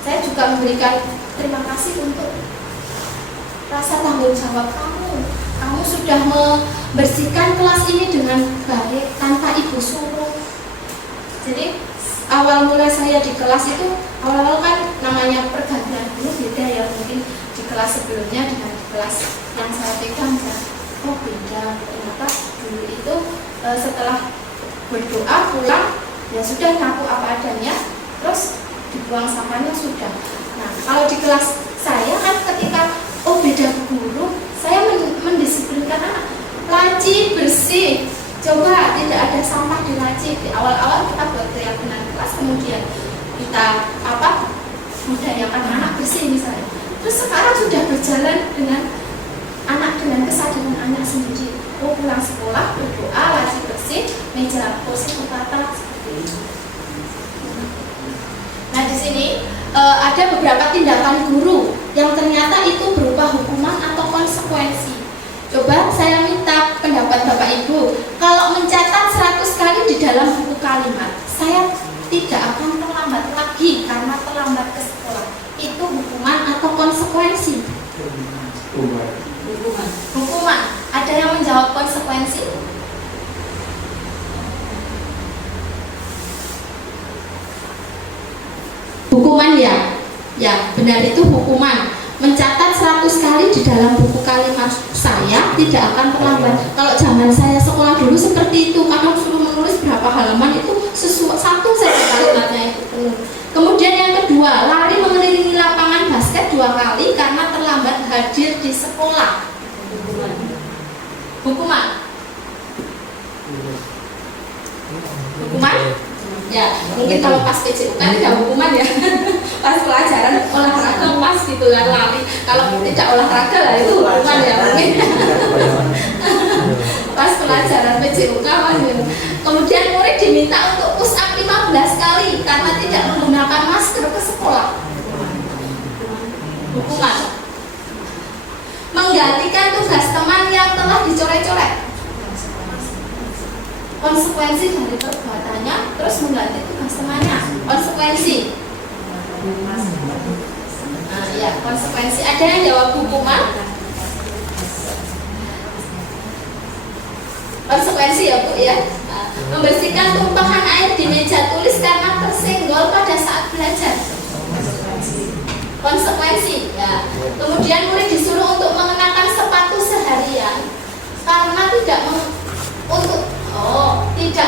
Saya juga memberikan terima kasih untuk rasa tanggung jawab kamu. Kamu sudah membersihkan kelas ini dengan baik tanpa ibu suruh. Jadi awal mulai saya di kelas itu, awal-awal kan namanya pergantian ini beda ya, mungkin di kelas sebelumnya dengan di kelas yang saya pegang ya. Oh beda, ternyata dulu itu setelah berdoa pulang ya sudah nyapu apa adanya, terus dibuang sampahnya sudah. Nah, kalau di kelas saya kan ketika anak bersih misalnya. Terus sekarang sudah berjalan dengan kesadaran anak sendiri. Oh, pulang sekolah berdoa, laci bersih, meja kursi tertata seperti ini. Nah, di sini ada beberapa tindakan guru yang ternyata itu berupa hukuman atau konsekuensi. Coba saya minta pendapat Bapak Ibu, kalau mencatat 100 kali di dalam buku kalimat, saya tidak akan terlambat lagi karena terlambat ke sekolah. Itu hukuman atau konsekuensi? Hukuman. Ada yang menjawab konsekuensi? Hukuman ya? Ya, benar, itu hukuman. Mencatat 100 kali di dalam buku kalimat saya tidak akan terlambat. Kalau zaman saya sekolah dulu seperti itu, kadang suruh menulis berapa halaman itu satu saja kalimatnya itu penuh. Kemudian yang kedua, lari mengelilingi lapangan basket 2 kali karena terlambat hadir di sekolah. Hukuman. Ya, mungkin kalau pas PJUK tidak hukuman ya. Pas pelajaran olahraga pas gitu kan, lari. Kalau tidak olahraga lah itu hukuman ya mungkin. Pas pelajaran PJUK mas. Kemudian murid diminta untuk push up 15 kali karena tidak menggunakan masker ke sekolah. Hukuman. Menggantikan tugas teman yang telah dicoret-coret. Konsekuensi dari perbuatannya, terus mengganti tugas temannya. Konsekuensi. Nah, ya, konsekuensi. Ada yang jawab hukuman? Konsekuensi ya Bu ya. Nah, membersihkan tumpahan air di meja tulis karena tersenggol pada saat belajar. Konsekuensi ya. Kemudian murid disuruh untuk mengenakan sepatu seharian karena tidak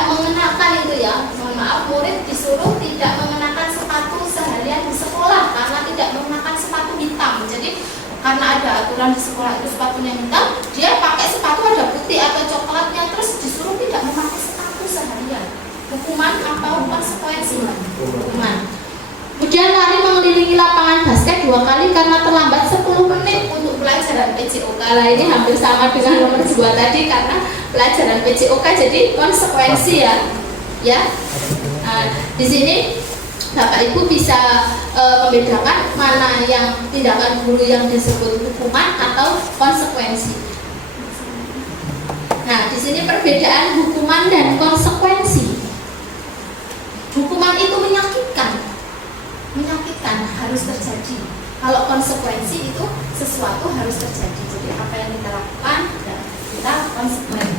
mengenakan itu ya. Mohon maaf, murid disuruh tidak mengenakan sepatu seharian di sekolah karena tidak mengenakan sepatu hitam. Jadi karena ada aturan di sekolah itu sepatunya hitam, dia pakai sepatu ada putih atau coklatnya, terus disuruh tidak memakai sepatu seharian. Hukuman atau konsekuensi? Hukuman. Kemudian lari mengelilingi lapangan basket 2 kali karena terlambat 10 menit untuk pelajaran PJOK. Lah ini hampir sama dengan nomor 2 tadi karena pelajaran PJOK, jadi konsekuensi ya. Ya. Nah, di sini Bapak Ibu bisa membedakan mana yang tindakan guru yang disebut hukuman atau konsekuensi. Nah, di sini perbedaan hukuman dan konsekuensi. Hukuman itu menyakitkan, harus terjadi. Kalau konsekuensi itu sesuatu harus terjadi. Jadi apa yang kita lakukan, dan kita konsekuen.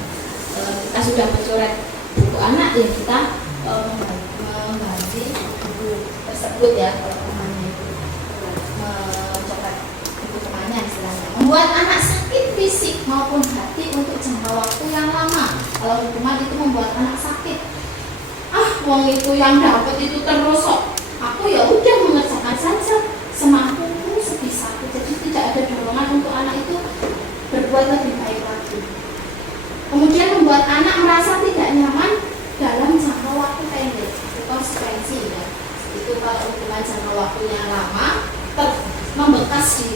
Kita sudah mencoret buku anak, ya kita mengganti buku tersebut ya. Kalau namanya itu mencoret buku temannya istilahnya. Membuat anak sakit fisik maupun hati untuk jangka waktu yang lama. Kalau hukuman itu membuat anak sakit. Wong itu yang dapat itu terus aku ya udah mengerjakan saja semampuku sebisaku. Jadi tidak ada dorongan untuk anak itu berbuat lebih baik lagi. Kemudian membuat anak merasa tidak nyaman dalam jangka waktu pendek. Itu konsekuensi ya. Itu kalau hukuman jangka waktu yang lama membekas di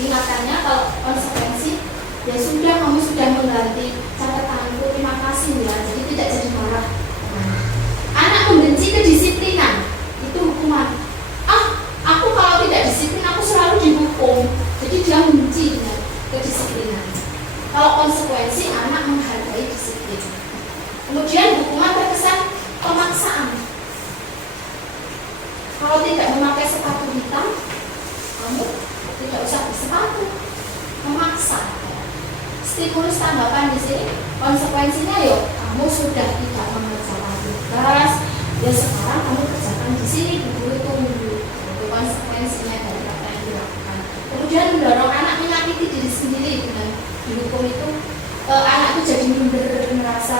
ingatannya. Kalau konsekuensi ya sudah, kamu sudah mengganti catatanku, terima kasih ya. Jadi tidak jadi marah. Anak membenci kedisiplinan, itu hukuman. Aku kalau tidak disiplin aku selalu dihukum. Jadi dia membenci dengan kedisiplinan. Kalau konsekuensi, anak menghargai disiplin. Kemudian hukuman terkesan pemaksaan. Kalau tidak memakai sepatu hitam, kamu tidak usah bersepatu. Memaksa. Stimulus tambahan di sini, konsekuensinya yuk, kamu sudah tidak mengerjakan tugas, ya sekarang kamu kerjakan di sini, dulu tunggu. Itu konsekuensinya dari apa yang dilakukan. Kemudian mendorong anak menyakiti diri sendiri dengan dihukum itu, anak itu jadi minder, merasa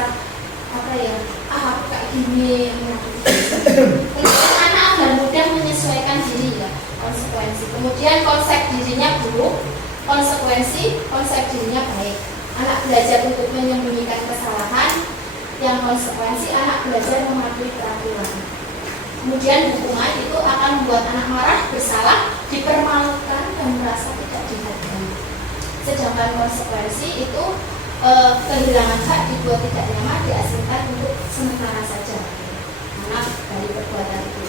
apa ya, aku kayak gini, menyakiti diri sendiri. Kemudian anak agar mudah menyesuaikan diri ya, konsekuensi. Kemudian konsep dirinya buruk, konsekuensi, konsep dirinya baik. Anak belajar untuk menyembunyikan kesalahan, yang konsekuensi anak belajar mematuhi peraturan. Kemudian hukuman itu akan membuat anak marah, bersalah, mempertimbangkan konsekuensi itu kehilangan hak dibuat tidak nyaman diasingkan untuk sementara saja karena dari perbuatan itu.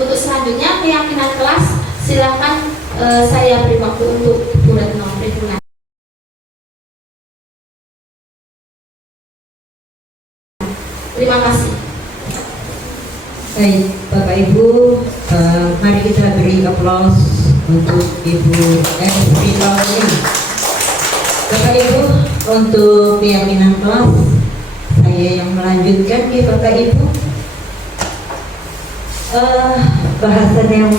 Untuk selanjutnya keyakinan kelas, silakan saya beri waktu untuk Bu Retno Ridwan. Terima kasih. Baik, Bapak Ibu, mari kita beri aplaus untuk Ibu Sri Lawli. Bapak Ibu, untuk keyakinan kelas, saya yang melanjutkan ya Bapak Ibu. Bahasan yang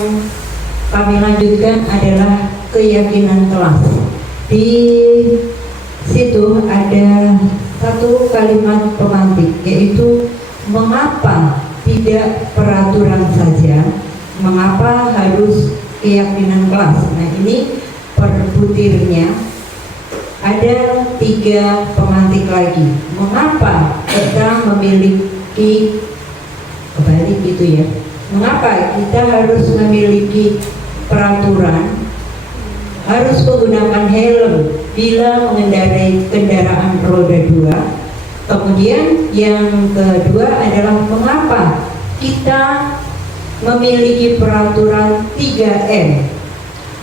kami lanjutkan adalah keyakinan kelas. Di situ ada satu kalimat pemantik, yaitu mengapa tidak peraturan saja, mengapa harus keyakinan kelas. Nah, ini per butirnya ada 3 pemantik lagi. Mengapa kita memiliki kebalik gitu ya? Mengapa kita harus memiliki peraturan harus menggunakan helm bila mengendarai kendaraan roda 2? Kemudian yang kedua adalah mengapa kita memiliki peraturan 3M,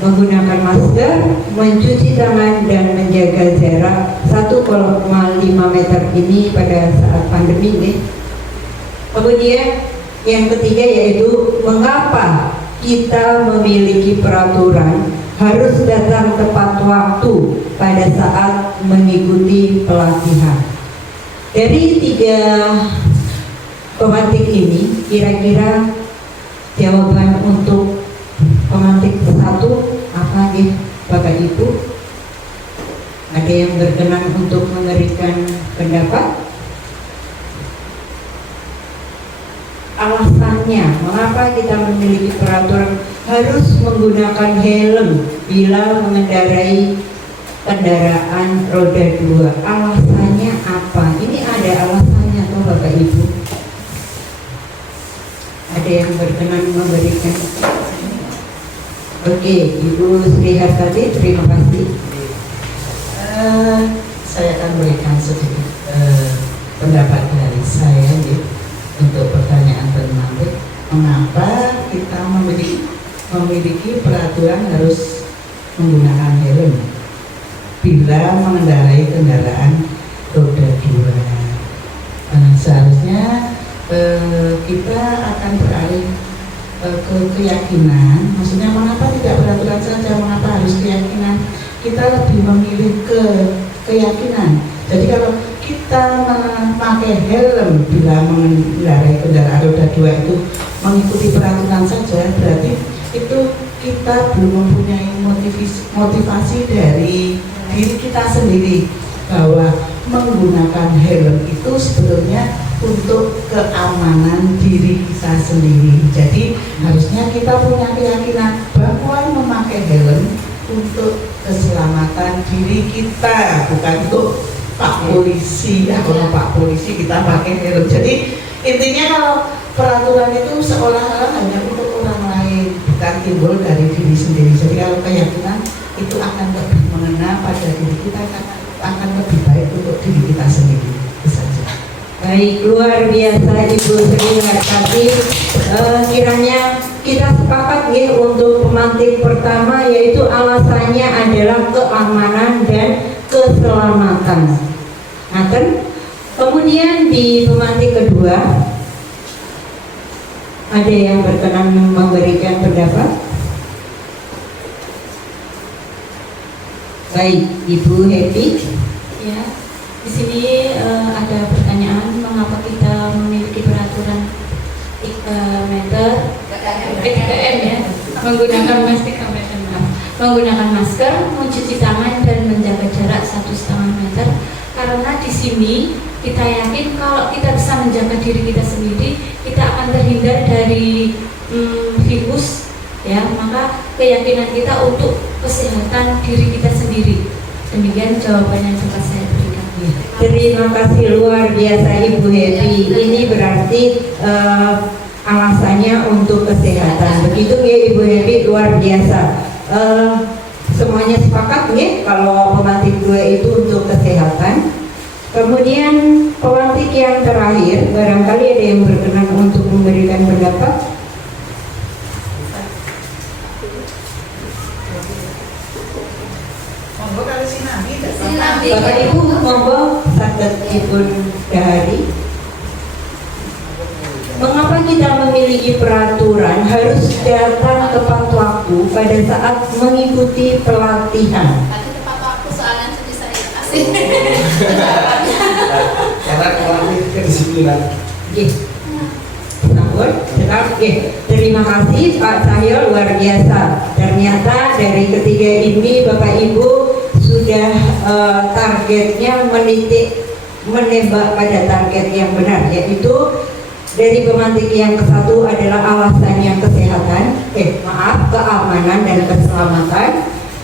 menggunakan masker, mencuci tangan, dan menjaga jarak 1,5 meter ini pada saat pandemi ini. Kemudian yang ketiga yaitu mengapa kita memiliki peraturan harus datang tepat waktu pada saat mengikuti pelatihan. Dari 3 pemantik ini, kira-kira jawaban untuk pemantik 1 apa nih Bapak Ibu? Ada yang berkenan untuk memberikan pendapat? Alasannya, mengapa kita memiliki peraturan harus menggunakan helm bila mengendarai kendaraan roda 2? Alasannya apa? Ini ada alasannya tuh Bapak Ibu. Ada yang berkenan memberikan? Oke, Ibu Sri Hartati, terima kasih. Saya akan berikan sedikit pendapat dari saya nih, untuk pertanyaan pemantik, mengapa kita memiliki peraturan harus menggunakan helm bila mengendarai kendaraan roda 2. Seharusnya kita akan beralih ke keyakinan. Maksudnya mengapa tidak peraturan saja, mengapa harus keyakinan? Kita lebih memilih ke keyakinan. Jadi kalau kita memakai helm bila mengendarai kendaraan roda 2 itu mengikuti peraturan saja, berarti itu kita belum mempunyai motivasi dari diri kita sendiri bahwa menggunakan helm itu sebetulnya untuk keamanan diri kita sendiri. Jadi harusnya kita punya keyakinan bahwa memakai helm untuk keselamatan diri kita, bukan untuk Pak Polisi. Ya, kalau Pak Polisi kita pakai helm. Jadi intinya kalau peraturan itu seolah-olah hanya untuk orang lain, bukan timbul dari diri sendiri. Jadi kalau keyakinan itu akan lebih mengena pada diri kita, akan lebih baik untuk diri kita sendiri. Itu saja. Baik, luar biasa Ibu Sri Hartati. Kiranya kita sepakat ya untuk pemantik pertama, yaitu alasannya adalah keamanan dan keselamatan. Nah, kemudian di pemantik kedua ada yang berkenan memberikan pendapat? Baik, Ibu Happy. Ya, di sini ada pertanyaan mengapa kita memiliki peraturan 3M ya, menggunakan masker, mencuci tangan dan menjaga jarak 1,5 meter. Karena di sini kita yakin kalau kita bisa menjaga diri kita sendiri, kita akan terhindar dari virus ya. Maka keyakinan kita untuk kesehatan diri kita sendiri. Demikian jawaban yang dapat saya berikan. Terima kasih, luar biasa Ibu Happy. Ini berarti alasannya untuk kesehatan. Begitu ya Ibu Happy, luar biasa. Semuanya semuanya sepakat nih kalau pemantik 2 itu untuk kesehatan. Kemudian pemantik yang terakhir, barangkali ada yang berkenan untuk memberikan pendapat. Bapak Ibu monggo saged dipun dahari. Mengapa kita memiliki peraturan harus datang tepat waktu pada saat mengikuti pelatihan? Tadi tepat waktu soalnya jadi saya asik. Karena melatih kedisiplinan. Sampun, tetap, terima kasih Pak Cahyo, luar biasa. Ternyata dari ketiga ini Bapak Ibu sudah targetnya menembak pada target yang benar, yaitu dari pemantik yang ke-1 adalah alasannya kesehatan, keamanan dan keselamatan.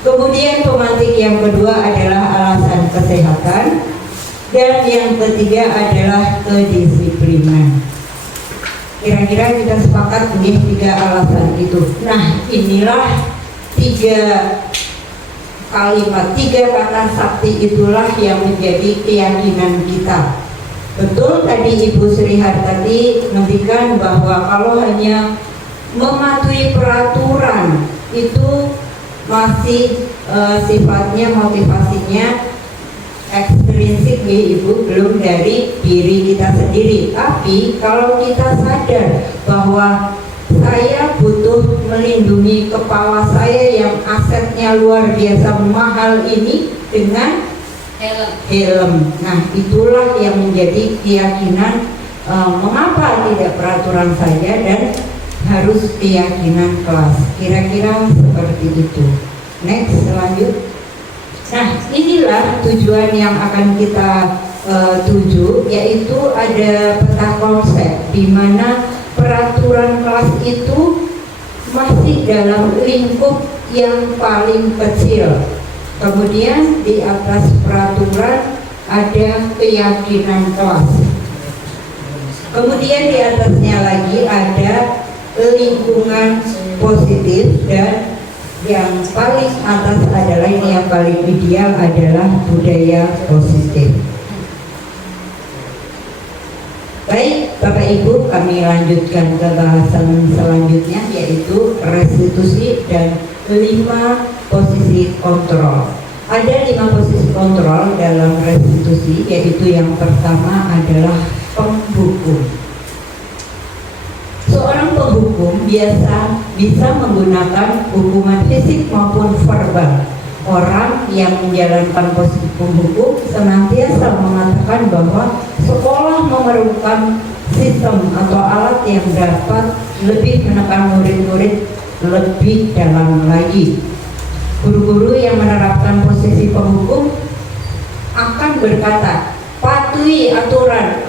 Kemudian pemantik yang kedua adalah alasan kesehatan, dan yang ketiga adalah kedisiplinan. Kira-kira kita sepakat nih 3 alasan itu. Nah, inilah 3 kalimat, 3 kata sakti itulah yang menjadi keyakinan kita. Betul tadi Ibu Sri Hartati ngendikan bahwa kalau hanya mematuhi peraturan itu masih sifatnya, motivasinya ekstrinsik ya Ibu, belum dari diri kita sendiri. Tapi kalau kita sadar bahwa saya butuh melindungi kepala saya yang asetnya luar biasa mahal ini dengan helm. Nah, itulah yang menjadi keyakinan mengapa tidak peraturan saja dan harus keyakinan kelas. Kira-kira seperti itu. Next, lanjut. Nah, inilah tujuan yang akan kita tuju, yaitu ada peta konsep di mana peraturan kelas itu masih dalam lingkup yang paling kecil. Kemudian di atas peraturan ada keyakinan kelas. Kemudian di atasnya lagi ada lingkungan positif, dan yang paling atas adalah ini yang paling ideal adalah budaya positif. Baik Bapak Ibu, kami lanjutkan ke bahasan selanjutnya, yaitu restitusi dan 5 posisi kontrol. Ada 5 posisi kontrol dalam restitusi, yaitu yang pertama adalah penghukum. Seorang penghukum biasa bisa menggunakan hukuman fisik maupun verbal. Orang yang menjalankan posisi penghukum senantiasa mengatakan bahwa sekolah memerlukan sistem atau alat yang dapat lebih menekan murid-murid lebih dalam lagi. Guru-guru yang menerapkan posisi penghukum akan berkata, patuhi aturan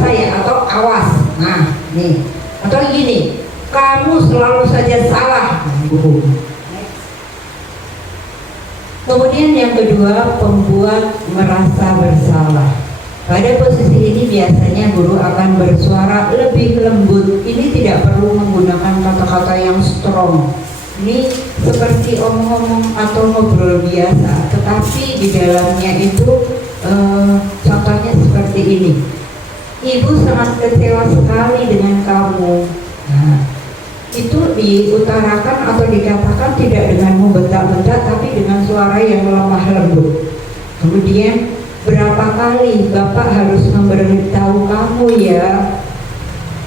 saya, atau awas. Nah, nih, atau gini, kamu selalu saja salah. Kemudian yang kedua, pembuat merasa bersalah. Pada posisi ini biasanya guru akan bersuara lebih lembut. Ini tidak perlu menggunakan kata-kata yang strong. Ini seperti omong-omong atau ngobrol biasa, tetapi di dalamnya itu contohnya seperti ini. Ibu sangat kecewa sekali dengan kamu. Nah, itu diutarakan atau dikatakan tidak dengan membentak-bentak, tapi dengan suara yang lemah lembut. Kemudian, berapa kali Bapak harus memberitahu kamu ya?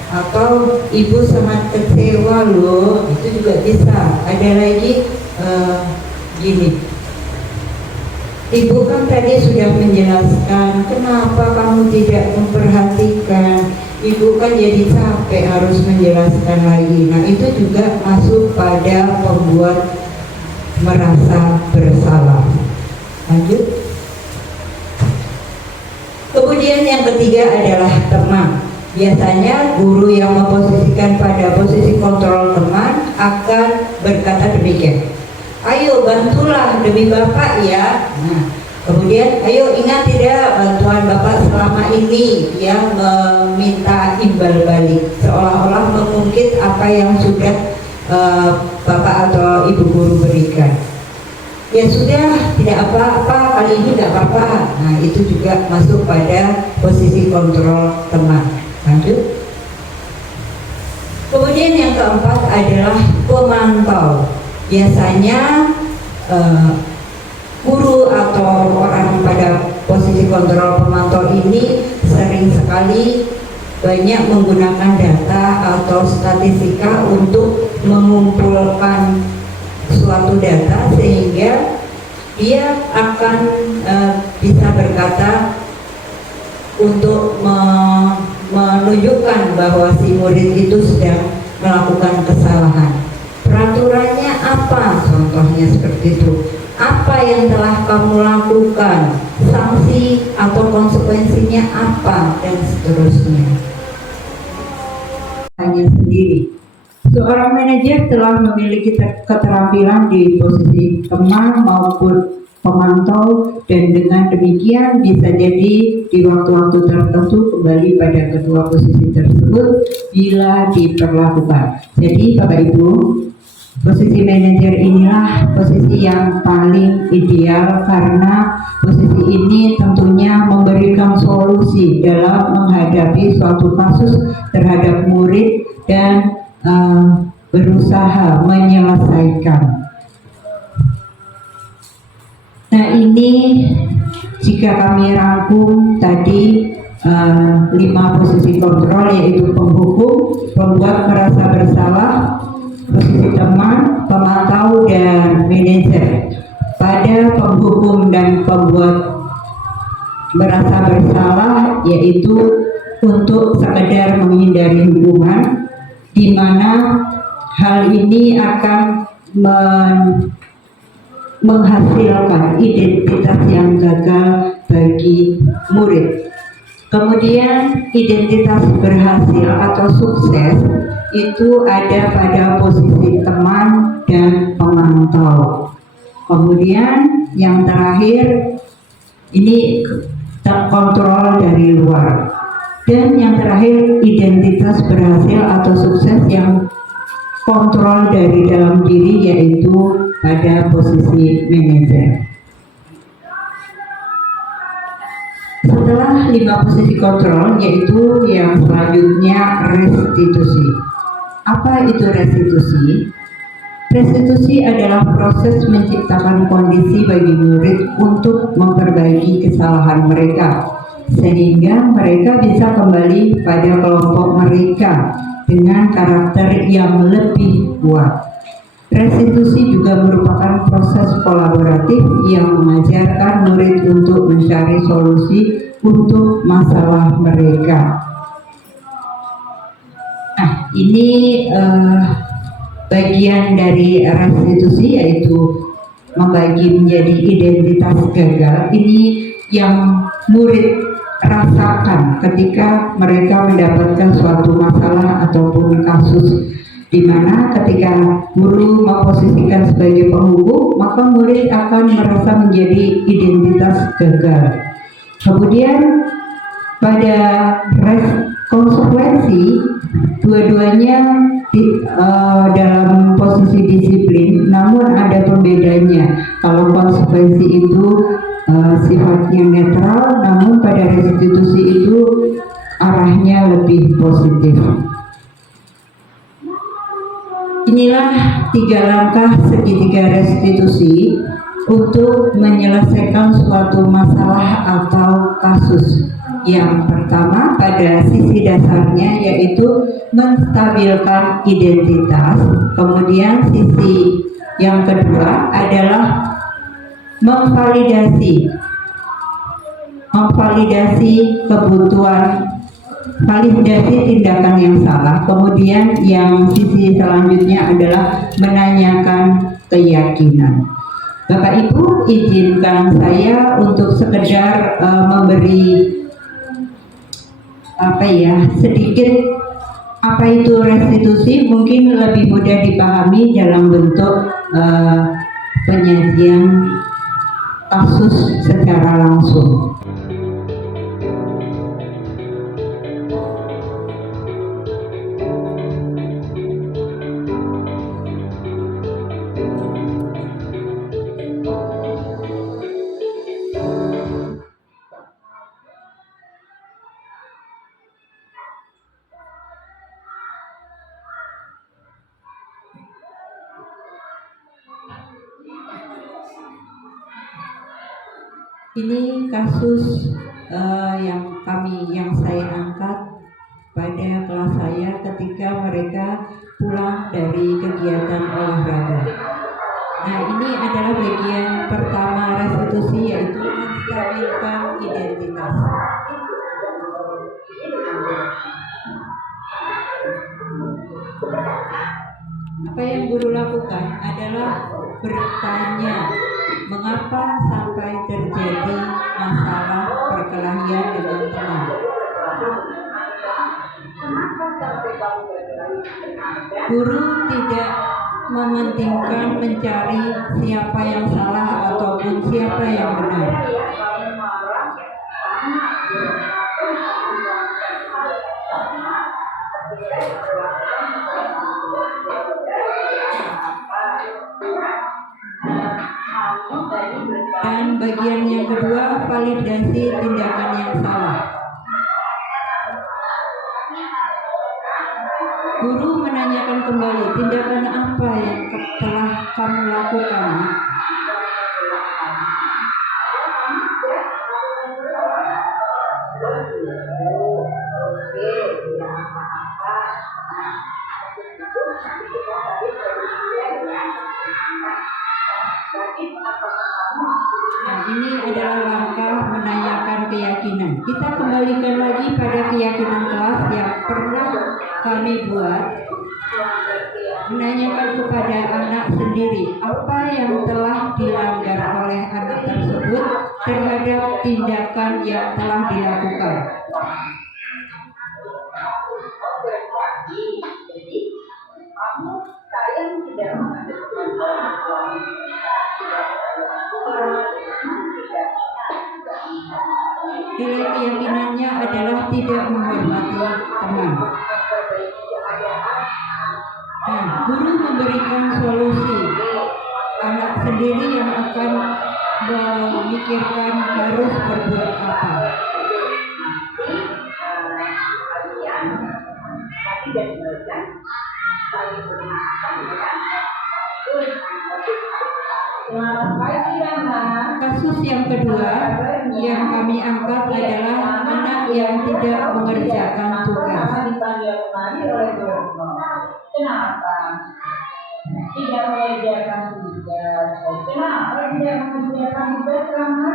Atau Ibu sangat kecewa loh, itu juga bisa. Ada lagi gini, Ibu kan tadi sudah menjelaskan kenapa kamu tidak memperhatikan. Ibu kan jadi capek harus menjelaskan lagi. Nah, itu juga masuk pada pembuat merasa bersalah. Lanjut. Kemudian yang ketiga adalah teman. Biasanya guru yang memposisikan pada posisi kontrol teman akan berkata demikian. Ayo bantulah demi Bapak ya. Nah, kemudian ayo ingat tidak bantuan Bapak selama ini, yang meminta imbal balik, seolah-olah mengungkit apa yang sudah Bapak atau Ibu guru berikan. ya sudah tidak apa-apa, kali ini tidak apa-apa. Nah itu juga masuk pada posisi kontrol teman. Lanjut. Kemudian yang keempat adalah pemantau. Biasanya guru atau orang pada posisi kontrol pemantau ini sering sekali banyak menggunakan data atau statistika untuk mengumpulkan suatu data sehingga dia akan bisa berkata untuk menunjukkan bahwa si murid itu sedang melakukan kesalahan. Peraturannya apa? Contohnya seperti itu. Apa yang telah kamu lakukan? Sanksi atau konsekuensinya apa? Dan seterusnya. Hanya sendiri. Seorang manajer telah memiliki keterampilan di posisi teman maupun pemantau, dan dengan demikian bisa jadi di waktu-waktu tertentu kembali pada kedua posisi tersebut bila diperlakukan. Jadi Bapak Ibu, posisi manajer inilah posisi yang paling ideal karena posisi ini tentunya memberikan solusi dalam menghadapi suatu kasus terhadap murid dan berusaha menyelesaikan. Nah ini jika kami rangkum tadi 5 posisi kontrol, yaitu penghukum, pembuat merasa bersalah, posisi teman, pemantau, dan manajer. Pada penghukum dan pembuat merasa bersalah yaitu untuk sekedar menghindari hukuman, di mana hal ini akan menghasilkan identitas yang gagal bagi murid. Kemudian identitas berhasil atau sukses itu ada pada posisi teman dan pemantau. Kemudian yang terakhir ini terkontrol dari luar. Dan yang terakhir identitas berhasil atau sukses yang kontrol dari dalam diri, yaitu pada posisi manajer. Setelah 5 posisi kontrol, yaitu yang selanjutnya restitusi. Apa itu restitusi? Restitusi adalah proses menciptakan kondisi bagi murid untuk memperbaiki kesalahan mereka, sehingga mereka bisa kembali pada kelompok mereka dengan karakter yang lebih kuat. Restitusi juga merupakan proses kolaboratif yang mengajarkan murid untuk mencari solusi untuk masalah mereka. Nah, ini bagian dari restitusi, yaitu membagi menjadi identitas gagal. Ini yang murid rasakan ketika mereka mendapatkan suatu masalah ataupun kasus, di mana ketika guru memposisikan sebagai penghukum, maka murid akan merasa menjadi identitas gagal. Kemudian pada konsekuensi, dua-duanya dalam posisi disiplin, namun ada pembedanya. Kalau konsekuensi itu sifatnya netral, namun pada restitusi itu arahnya lebih positif. Inilah 3 langkah segitiga restitusi untuk menyelesaikan suatu masalah atau kasus. Yang pertama pada sisi dasarnya yaitu menstabilkan identitas. Kemudian sisi yang kedua adalah memvalidasi kebutuhan, validasi tindakan yang salah. Kemudian yang sisi selanjutnya adalah menanyakan keyakinan. Bapak Ibu, izinkan saya untuk sekedar memberi sedikit apa itu restitusi, mungkin lebih mudah dipahami dalam bentuk penyajian kasus secara langsung. Ini kasus yang saya angkat pada kelas saya ketika mereka pulang dari kegiatan olahraga. Nah, ini adalah bagian pertama restitusi, yaitu menstabilkan identitas. Apa yang guru lakukan adalah bertanya mengapa sampai terjadi masalah perkelahian dengan teman. Guru tidak mementingkan mencari siapa yang salah ataupun siapa yang benar. Dan bagian yang kedua, validasi tindakan yang salah. Guru menanyakan kembali, tindakan apa yang telah kamu lakukan? Nah, ini adalah langkah menanyakan keyakinan. Kita kembalikan lagi pada keyakinan kelas yang pernah kami buat. Menanyakan kepada anak sendiri apa yang telah dilanggar oleh anak tersebut terhadap tindakan yang telah dilakukan. Nilai keyakinannya adalah tidak menghormati teman. Nah, guru memberikan solusi. Anak sendiri yang akan memikirkan harus berbuat apa. Kasus yang kedua yang kami angkat adalah anak yang tidak mengerjakan tugas. Kenapa? Tidak mengerjakan tugas. Kenapa tidak mengerjakan tugas, Rama?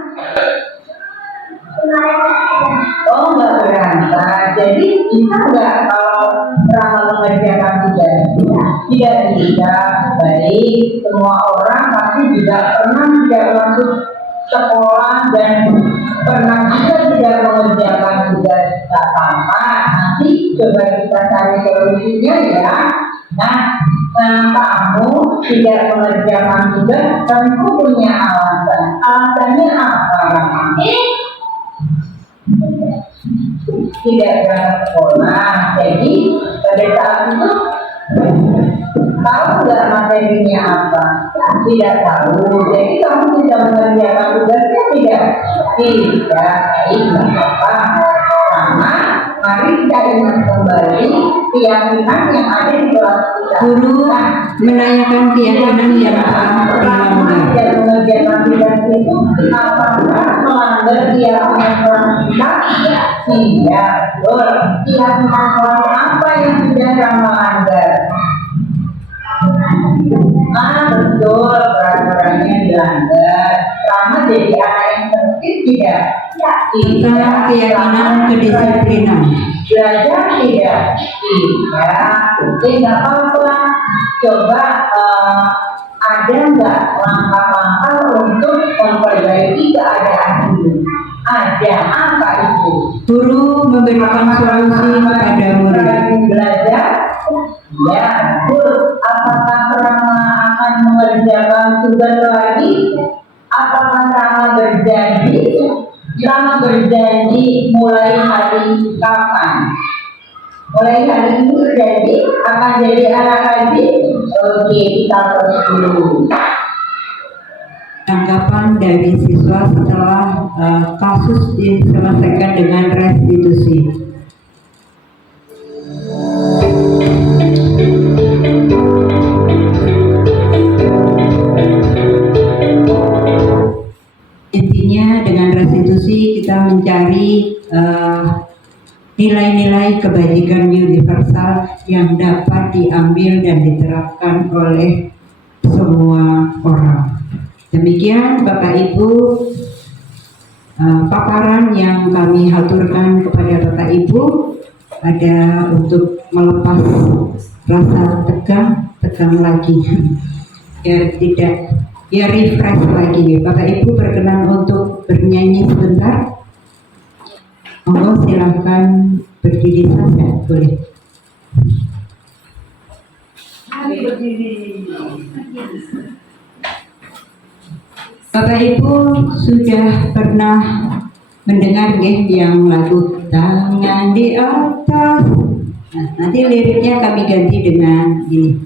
Oh, nggak berangkat. Jadi bisa nggak kalau Rama mengerjakan tugas? Tidak bisa. Baik, semua orang pasti juga pernah tidak masuk sekolah dan pernah juga tidak mengerjakan tugas. Tak apa, nanti coba kita cari solusinya ya. Nah, kamu tidak mengerjakan tugas tentu punya alasan. Alasannya apa? Tidak berangkat sekolah. Jadi pada saat itu tahu nggak materinya apa? Tidak tahu. Jadi kamu tidak mengerjakan tugasnya tidak? Tidak. Tidak apa? Sama. Mari kita ingat kembali keyakinan yang ada di kelas kita. Guru menanyakan keyakinan yang telah dilanggar. Tidak mengerjakan tugas itu apakah melanggar keyakinan kelas kita? Tidak. Betul. Keyakinan kelas apa yang sudah melanggar? Betul, peraturannya dilanggar. Sama jadi anak yang tertib tidak? Tentang keyakinan kedisiplinan. Belajar tidak? Tidak. Tidak apa-apa. Coba ada nggak langkah-langkah untuk memperbaiki keadaan ini? Ada apa itu? Guru memberikan solusi kepada murid. Belajar? Ya, betul. Apakah Rama akan mengerjakan tugas lagi? Apakah Rama berjanji? Rama berjanji mulai hari kapan? Mulai hari ini jadi akan jadi anak lagi? Oke, kita terus dulu. Tanggapan dari siswa setelah kasus diselesaikan dengan restitusi. Intinya dengan kita mencari nilai-nilai kebajikan universal yang dapat diambil dan diterapkan oleh semua orang. Demikian Bapak Ibu paparan yang kami haturkan kepada Bapak Ibu, ada untuk melepas rasa tegang lagi biar refresh lagi. Bapak Ibu berkenan untuk bernyanyi sebentar. Monggo silahkan berdiri saja, boleh. Bapak Ibu sudah pernah mendengar yang lagu Tangan di Atas. Nah, nanti liriknya kami ganti dengan ini.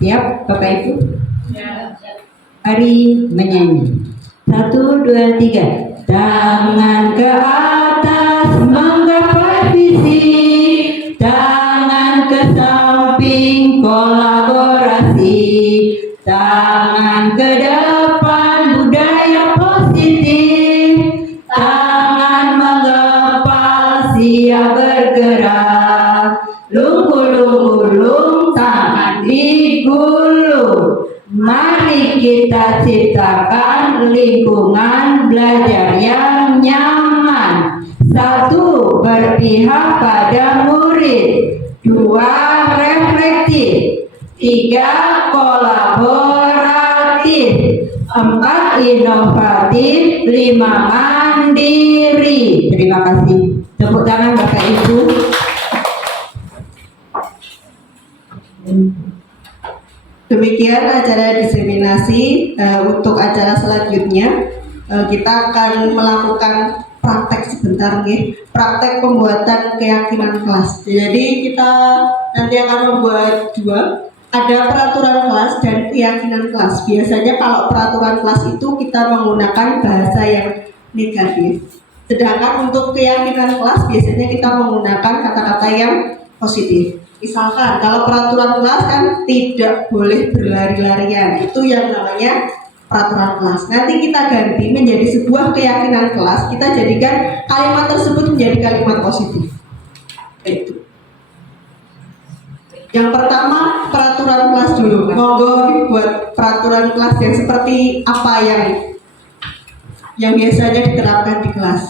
Siap Bapak Ibu? Mari menyanyi. 1, 2, 3. Tangan ke atas menggapai visi, tangan ke samping kolaborasi, tangan ke depan budaya positif, tangan menggempal siap bergerak, lunggu-lunggu tangan digulung. Mari kita ciptakan lingkungan belajar yang nyaman. 1. Berpihak pada murid. 2. Reflektif. 3. Kolaboratif. 4. Inovatif. 5. Mandiri. Terima kasih. Tepuk tangan Bapak Ibu. Demikian acara diseminasi. Untuk acara selanjutnya kita akan melakukan praktek sebentar nih, praktek pembuatan keyakinan kelas. Jadi kita nanti akan membuat 2, ada peraturan kelas dan keyakinan kelas. Biasanya kalau peraturan kelas itu kita menggunakan bahasa yang negatif, sedangkan untuk keyakinan kelas biasanya kita menggunakan kata-kata yang positif. Misalkan kalau peraturan kelas kan tidak boleh berlari-larian, itu yang namanya peraturan kelas. Nanti kita ganti menjadi sebuah keyakinan kelas, kita jadikan kalimat tersebut menjadi kalimat positif. Itu. Yang pertama peraturan kelas dulu. Monggo dibuat peraturan kelas yang seperti apa yang biasanya diterapkan di kelas.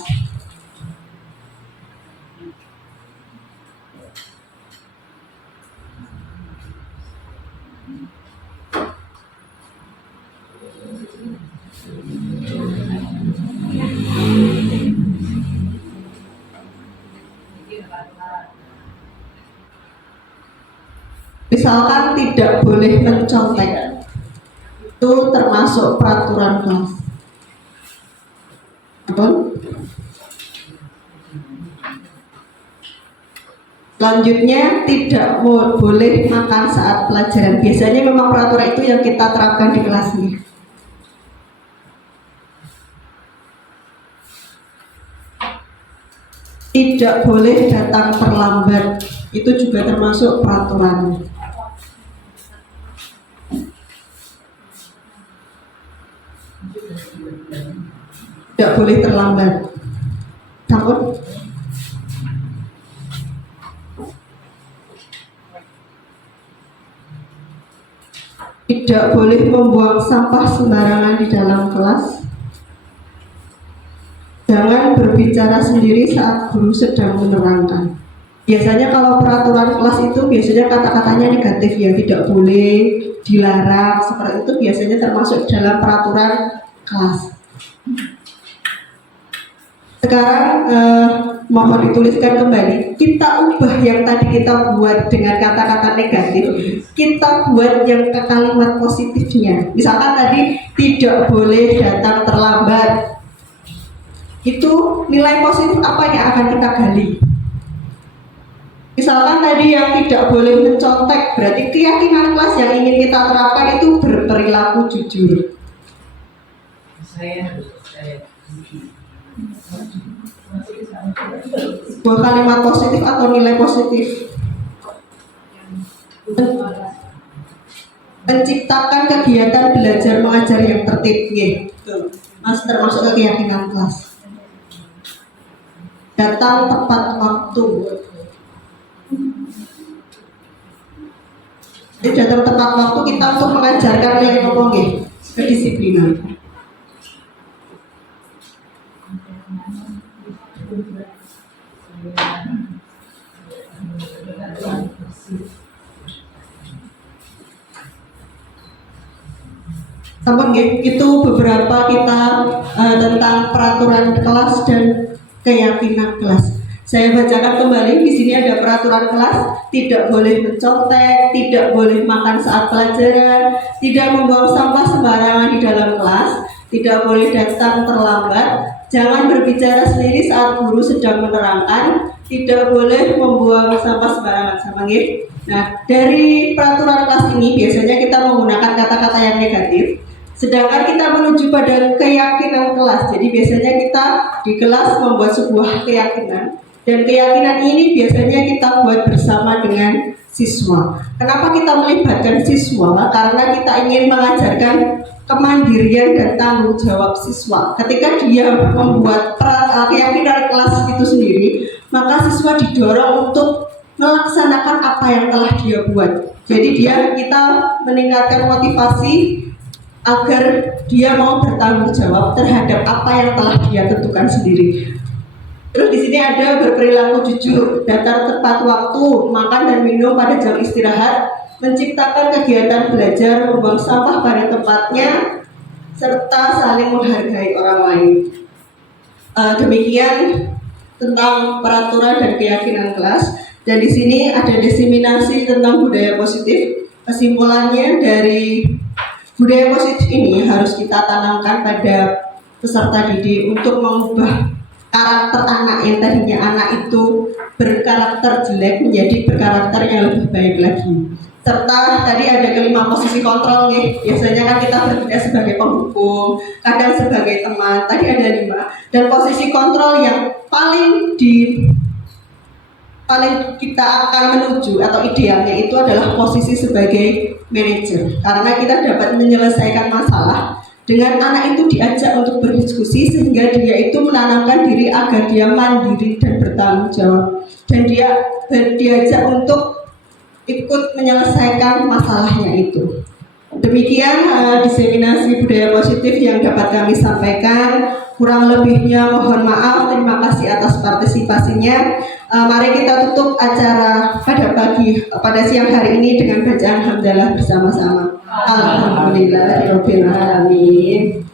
Misalkan tidak boleh mencontek, itu termasuk peraturan kelas. Betul? Selanjutnya tidak boleh makan saat pelajaran. Biasanya memang peraturan itu yang kita terapkan di kelasnya. Tidak boleh datang terlambat, itu juga termasuk peraturan. Tidak boleh terlambat. Takut? Tidak boleh membuang sampah sembarangan di dalam kelas. Jangan berbicara sendiri saat guru sedang menerangkan. Biasanya kalau peraturan kelas itu biasanya kata-katanya negatif ya, tidak boleh, dilarang, seperti itu biasanya termasuk dalam peraturan kelas. Sekarang mohon dituliskan kembali, kita ubah yang tadi kita buat dengan kata-kata negatif, kita buat yang ke kalimat positifnya. Misalkan tadi tidak boleh datang terlambat, itu nilai positif apa yang akan kita gali? Misalkan tadi yang tidak boleh mencontek, berarti keyakinan kelas yang ingin kita terapkan itu berperilaku jujur. Sebuah kalimat positif atau nilai positif. menciptakan kegiatan belajar mengajar yang tertib. Nggih, betul. Mas, termasuk keyakinan kelas. Datang tepat waktu. Jadi datang tepat waktu kita untuk mengajarkan yang ngomong nggih, kedisiplinan. Sampun nggih, itu beberapa kita tentang peraturan kelas dan keyakinan kelas. Saya bacakan kembali. Di sini ada peraturan kelas: tidak boleh mencontek, tidak boleh makan saat pelajaran, tidak membuang sampah sembarangan di dalam kelas, tidak boleh datang terlambat, jangan berbicara sendiri saat guru sedang menerangkan, tidak boleh membuang sampah sembarangan. Sama nggih. Nah, dari peraturan kelas ini biasanya kita menggunakan kata-kata yang negatif. Sedangkan kita menuju pada keyakinan kelas. Jadi biasanya kita di kelas membuat sebuah keyakinan, dan keyakinan ini biasanya kita buat bersama dengan siswa. Kenapa kita melibatkan siswa? Karena kita ingin mengajarkan kemandirian dan tanggung jawab siswa. Ketika dia membuat keyakinan kelas itu sendiri, maka siswa didorong untuk melaksanakan apa yang telah dia buat. Jadi kita meningkatkan motivasi agar dia mau bertanggung jawab terhadap apa yang telah dia tentukan sendiri. Terus di sini ada berperilaku jujur, datang tepat waktu, makan dan minum pada jam istirahat, menciptakan kegiatan belajar, membuang sampah pada tempatnya, serta saling menghargai orang lain. Demikian tentang peraturan dan keyakinan kelas. Dan di sini ada diseminasi tentang budaya positif. Kesimpulannya dari budaya positif ini harus kita tanamkan pada peserta didik untuk mengubah karakter anak yang tadinya anak itu berkarakter jelek menjadi berkarakter yang lebih baik lagi. Serta tadi ada kelima posisi kontrol nih. Biasanya kan kita bekerja sebagai penghukum, kadang sebagai teman. Tadi ada 5. Dan posisi kontrol yang paling kita akan menuju atau idealnya itu adalah posisi sebagai manajer, karena kita dapat menyelesaikan masalah dengan anak itu diajak untuk berdiskusi sehingga dia itu menanamkan diri agar dia mandiri dan bertanggung jawab, dan dia diajak untuk ikut menyelesaikan masalahnya itu. Demikian diseminasi budaya positif yang dapat kami sampaikan. Kurang lebihnya mohon maaf. Terima kasih atas partisipasinya. Mari kita tutup acara pada siang hari ini dengan bacaan hamdalah bersama-sama. Alhamdulillahirabbil alamin.